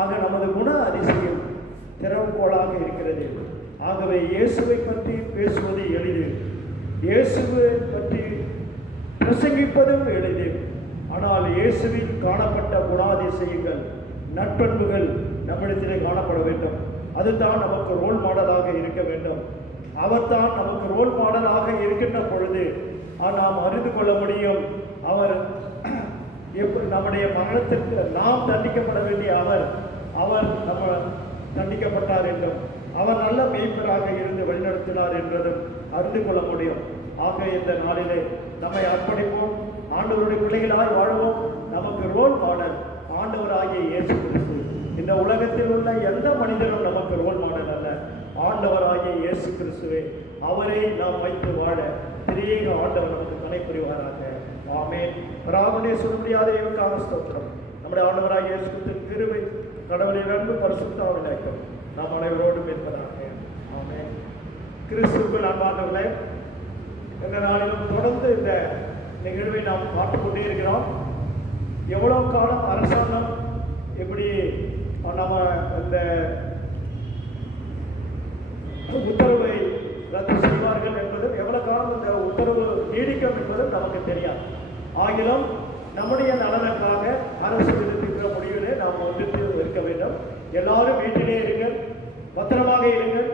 ஆக நமது குண அதிசயம் திறவுகோலாக இருக்கிறது. ஆகவே இயேசுவை பற்றி பேசுவது எளிது, இயேசுவை பற்றி பிரசங்கிப்பதும் எளிது. ஆனால் இயேசுவில் காணப்பட்ட குணாதிசயங்கள், நற்பண்புகள் நம்மிடத்திலே காணப்பட வேண்டும். அதுதான் நமக்கு ரோல் மாடலாக இருக்க வேண்டும். அவர்தான் நமக்கு ரோல் மாடலாக இருக்கின்ற பொழுது நாம் அறிந்து கொள்ள முடியும். அவர் எப்படி நம்முடைய மரணத்திற்கு நாம் தண்டிக்கப்பட வேண்டிய அவர் நம்ம தண்டிக்கப்பட்டார் என்றும், அவர் நல்ல மேய்ப்பராக இருந்து வழிநடத்தினார் என்றதும் அறிந்து கொள்ள முடியும். ஆக இந்த நாளிலே நம்மை அர்ப்பணிப்போம், ஆண்டவருடைய பிள்ளைகளாய் வாழ்வோம். நமக்கு ரோல் மாடல் ஆண்டவராகிய இயேசு கிறிஸ்து. இந்த உலகத்தில் உள்ள எந்த மனிதனும் நமக்கு ரோல் மாடல் அல்ல. ஆண்டவராகிய இயேசு கிறிஸ்துவே, அவரை நாம் வைத்து வாழ திரியேக ஆண்டவர் நமக்கு துணை புரிவாராக. ஆமென். பிராமணே சொல்ல முடியாத இவருக்காக ஸ்தோத்திரம். நம்முடைய ஆண்டவராகிய இயேசு கிறிஸ்துவின் கிருபை, கடவுளின் அன்பு, பரிசுத்த ஆவியானவர் நாம் அனைவரோடும் இருப்பதாக. ஆமென். கிறிஸ்துவுக்குள் அன்பார்ந்தவர்களே, இந்த நாளிலும் தொடர்ந்து இந்த நிகழ்வை நாம் பார்த்துக்கொண்டே இருக்கிறோம். எவ்வளவு காலம் அரசாங்கம் எப்படி நம்ம இந்த உத்தரவை ரத்து செய்வார்கள் என்பதும், எவ்வளவு காலம் இந்த உத்தரவு நீடிக்கும் என்பதும் நமக்கு தெரியாது. ஆகிலும் நம்முடைய நலனுக்காக அரசு எடுத்துக்கிற முடிவிலே நாம் ஒன்றித்து இருக்க வேண்டும். எல்லாரும் வீட்டிலே இருங்கள், பத்திரமாக இருங்கள்,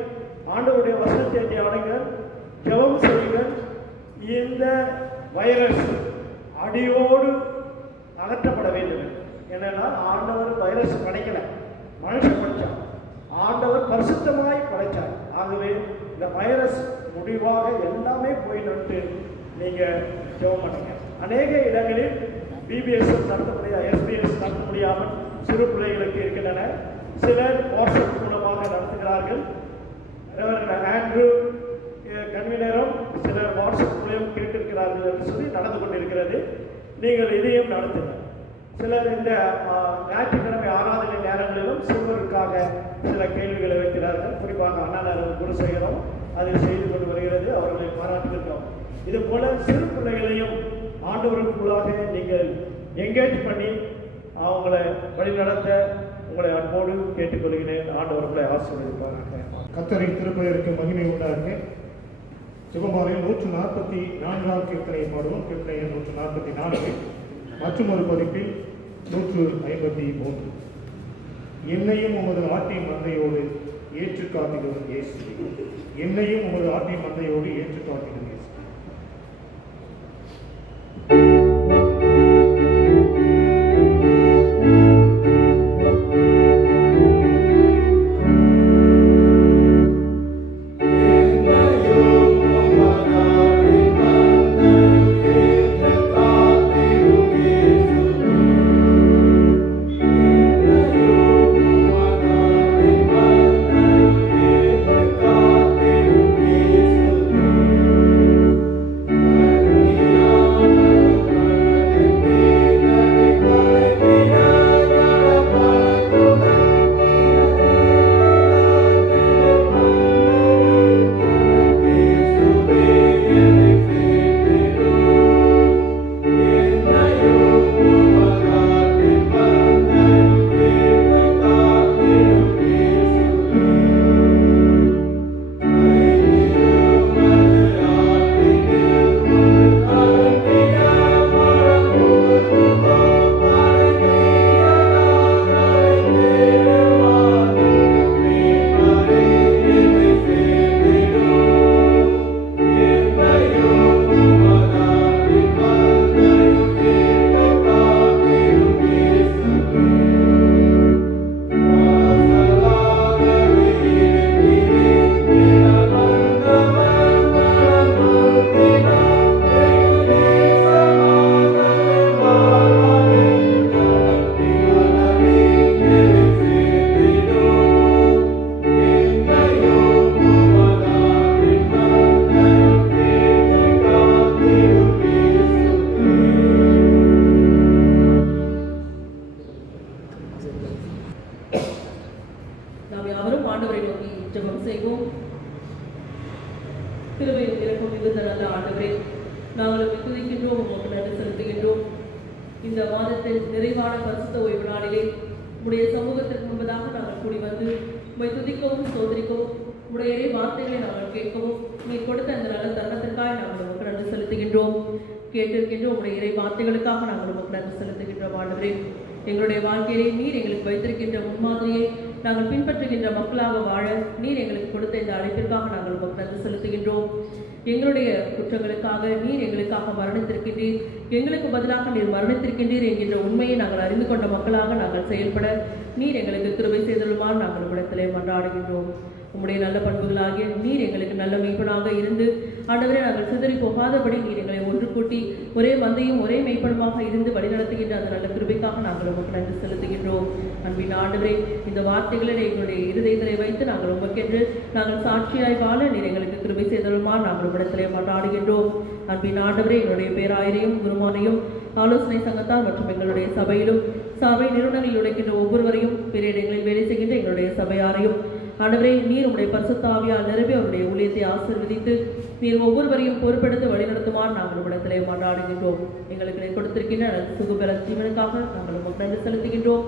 ஆண்டவருடைய வசனத்தை தியானிங்கள், ஜெபம் செய்யுங்கள். இந்த வைரஸ் அடியோடு அகற்றப்பட வேண்டும். என்னன்னா, ஆண்டவர் வைரஸ் படைக்கல, மனுஷன் படைச்சார். ஆண்டவர் பரிசுத்தமாய் படைச்சார். ஆகவே இந்த வைரஸ் முடிவாக எல்லாமே போயிட்டு நீங்க ஜெபம் பண்ணுங்க. அநேக இடங்களில் பிபிஎஸ் நடத்த முடியாது, எஸ்பிஎஸ் நடத்த முடியாமல் சிறு பிள்ளைகளுக்கு இருக்கின்றன. சிலர் வாட்ஸ்அப் மூலமாக நடத்துகிறார்கள். ஆண்ட்ரூ கன்வீனரும் சிலர் வாட்ஸ்அப் மூலம் கேட்டிருக்கிறார்கள் என்று சொல்லி நடந்து கொண்டிருக்கிறது. நீங்கள் இதையும் நடத்துங்க. சிலர் இந்த ஞாயிற்றுக்கிழமை ஆராதனை நேரங்களிலும் சிறுவருக்காக சில கேள்விகளை வைக்கிறார்கள். குறிப்பாக அண்ணாநகர் குருசேகரம் அதை செய்து கொண்டு வருகிறது. அவர்களை பாராட்டுகிறோம். இது போல சிறு பிள்ளைகளையும் ஆண்டவருக்குள்ளாக நீங்கள் என்கேஜ் பண்ணி அவங்களை வழிநடத்த உங்களை அன்போடு கேட்டுக்கொள்கிறேன். ஆண்டவர்களை ஆசீர்வதிப்பார்கள். கர்த்தரின் திருப்பெயருக்கு மகிமை உண்டாக. ஜெபமாலையில் 144 கீர்த்தனையை பாடுவோம். கீர்த்தனை 144 மற்றும் ஒரு பதிப்பில் 153. என்னையும் உமது ஆட்டின் மந்தையோடு ஏற்று காத்திடும் இயேசு, என்னையும் உமது ஆட்டின் மந்தையோடு ஏற்று காத்திடும் இயேசு. Thank you. இந்த மாதத்தில் நிறைவான பரிசுத்த ஓய்வு நாளிலே உடைய சமூகத்திற்கு முன்பதாக நாங்கள் கூடி வந்து உம்மை துதிக்கவும் சோதரிக்கவும் உடைய இறை வார்த்தைகளை நாங்கள் கேட்கவும் உம்மை கொடுத்த அந்த நல்ல தருணத்திற்காக நாங்கள் உமக்கு நன்றி செலுத்துகின்றோம். கேட்டிருக்கின்ற உடைய இறை வார்த்தைகளுக்காக நாங்கள் உமக்கு நன்றி செலுத்துகின்றோம். ஆண்டவரே, எங்களுடைய வாழ்க்கையிலே நீர் எங்களுக்கு வைத்திருக்கின்ற முன்மாதிரியை நாங்கள் பின்பற்றுகின்ற மக்களாக வாழ நீர் எங்களுக்கு கொடுத்த இந்த அழைப்பிற்காக நாங்கள் உமக்கு நன்றி செலுத்துகின்றோம். எங்களுடைய குற்றங்களுக்காக நீர் எங்களுக்காக மரணித்திருக்கின்றீர், எங்களுக்கு பதிலாக நீர் மரணித்திருக்கின்றீர் என்கின்ற உண்மையை நாங்கள் அறிந்து கொண்ட மக்களாக நாங்கள் செயல்பட நீர் எங்களுக்கு கிருபை செய்துள்ளுமாறு நாங்கள் உம்மிடத்திலே மன்றாடுகின்றோம். உம்முடைய நல்ல பண்புகளாகிய நீர் எங்களுக்கு நல்ல மெய்ப்பனாக இருந்து ஆண்டவரே நாங்கள் சிதறி போகாதபடி நீர் எங்களை ஒன்று கூட்டி ஒரே மந்தையும் ஒரே மெய்ப்பனமாக இருந்து வழிநடத்துகின்ற அந்த நல்ல கிருபைக்காக நாங்கள் உமக்கு நன்றி செலுத்துகின்றோம். அன்பின் ஆண்டவரே, இந்த வார்த்தைகளை எங்களுடைய இருதயத்திலே வைத்து நாங்கள் உமக்கென்று நாங்கள் சாட்சியாய் வாழ நீர் எங்களுக்கு கிருபை செய்தலுமா நாங்கள் உம்மிடத்திலே மன்றாடுகின்றோம். அன்பின் ஆண்டவரே, எங்களுடைய பேராயரையும் குருமானையும் ஆலோசனை சங்கத்தார் மற்றும் எங்களுடைய சபையிலும் சபை நிறுவனங்களில் உழைக்கின்ற ஒவ்வொருவரையும் பிற இடங்களில் வேலை செய்கின்ற எங்களுடைய சபையாரையும் ஆண்டவரே நீர் உடைய பரிசுத்த ஆவியால் நிரப்பி அவருடைய ஊழியத்தை ஆசீர்வதித்து நீர் ஒவ்வொருவரையும் பொறுப்பெடுத்து வழிநடத்துமாறு நாங்கள் உம்மிடத்திலே மன்றாடுகின்றோம். எங்களுக்கு கொடுத்திருக்கின்ற சுகபல ஜீவனுக்காக நாங்கள் உமக்கு நன்றி செலுத்துகின்றோம்.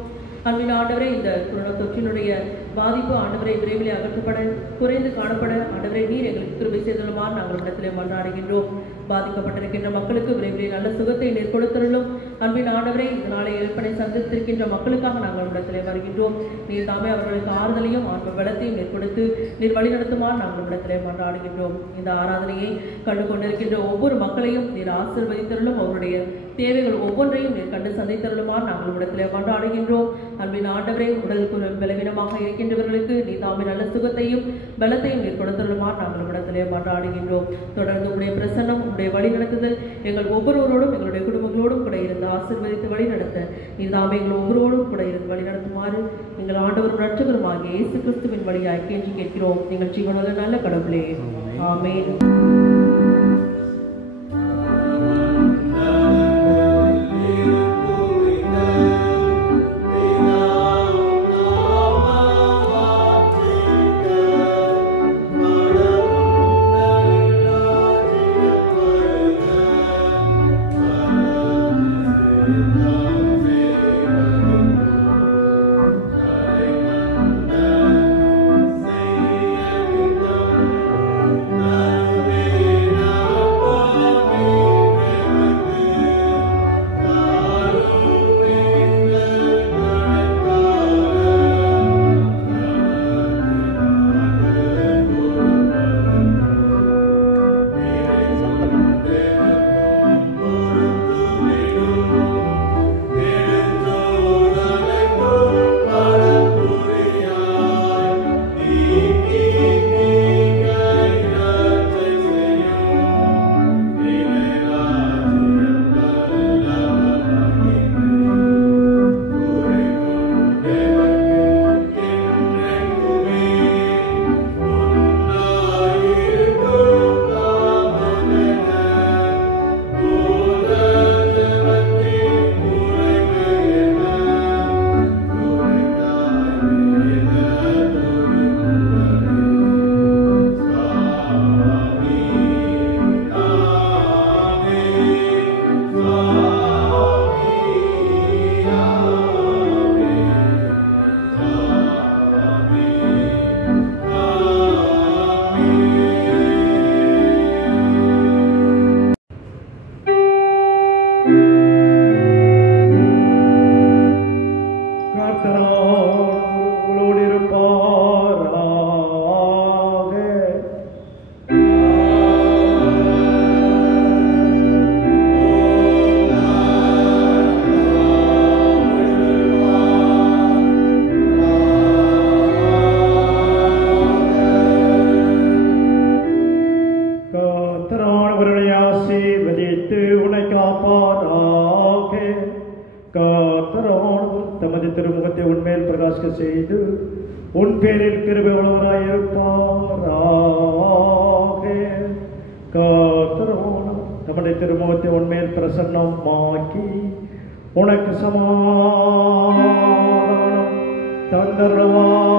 அன்பின் ஆண்டவரே, இந்த கொரோனா தொற்றினுடைய பாதிப்பு ஆண்டவரை விரைவில் அகற்றப்பட குறைந்து காணப்பட ஆண்டவரை நீர் எங்களுக்கு கிருபை செய்துள்ளுமாறு நாங்கள் இடத்திலே மன்றாடுகின்றோம். பாதிக்கப்பட்டிருக்கின்ற மக்களுக்கு விரைவில் நல்ல சுகத்தை நீர் கொடுத்தருளும். அன்பின் ஆண்டவரை, இந்த நாளை இழப்பனை சந்தித்திருக்கின்ற மக்களுக்காக நாங்கள் இடத்திலே வருகின்றோம். நீர் தாமே அவர்களுக்கு ஆறுதலையும் ஆன்ம பலத்தையும் நீர் கொடுத்து நீர் வழிநடத்துமாறு நாங்கள் இடத்திலே மன்றாடுகின்றோம். இந்த ஆராதனையை கண்டு கொண்டிருக்கின்ற ஒவ்வொரு மக்களையும் நீர் ஆசீர்வதித்தருளும். அவருடைய தேவைகள் ஒவ்வொன்றையும் நீர் கண்டு சந்தித்தருளுமாறு நாங்கள் இடத்திலே மன்றாடுகின்றோம். அன்பின் ஆண்டவரே, உடல் பலவீனமாக இருக்கின்றவர்களுக்கு நீ தாமே நல்ல சுகத்தையும் பலத்தையும் நீர் கொடுத்தருளுமாறு நாங்கள் இடத்திலே மன்றாடுகின்றோம். தொடர்ந்து உடைய பிரசன்னம் உடைய வழி நடத்துதல் எங்கள் ஒவ்வொருவரோடும் எங்களுடைய குடும்பங்களோடும் கூட இருந்து ஆசீர்வதித்து வழி நடத்த நீ தாமே எங்கள் ஒவ்வொருவரோடும் கூட இருந்து வழி நடத்துமாறு எங்கள் ஆண்டவரும் இரட்சகருமாகிய இயேசு கிறிஸ்துவின் வழியாய் கெஞ்சி கேட்கிறோம். எங்கள் ஜீவனுள்ள நல்ல கடவுளே, ஆமென். உன் பேரில் கிருபை உள்ளவராயிருப்பாராக. கர்த்தர் நம்முடைய திருமுகத்தை உன்மேல் பிரசன்னமாக்கி உனக்கு சமாதானம் தந்தருள்வாராக.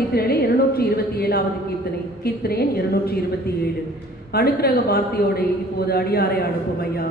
கீர்த்தனை 227வது கீர்த்தனை. கீர்த்தனை எண் 227. அனுக்கிரக வார்த்தையோடு இப்போது அடியாரை அனுப்பும் ஐயா.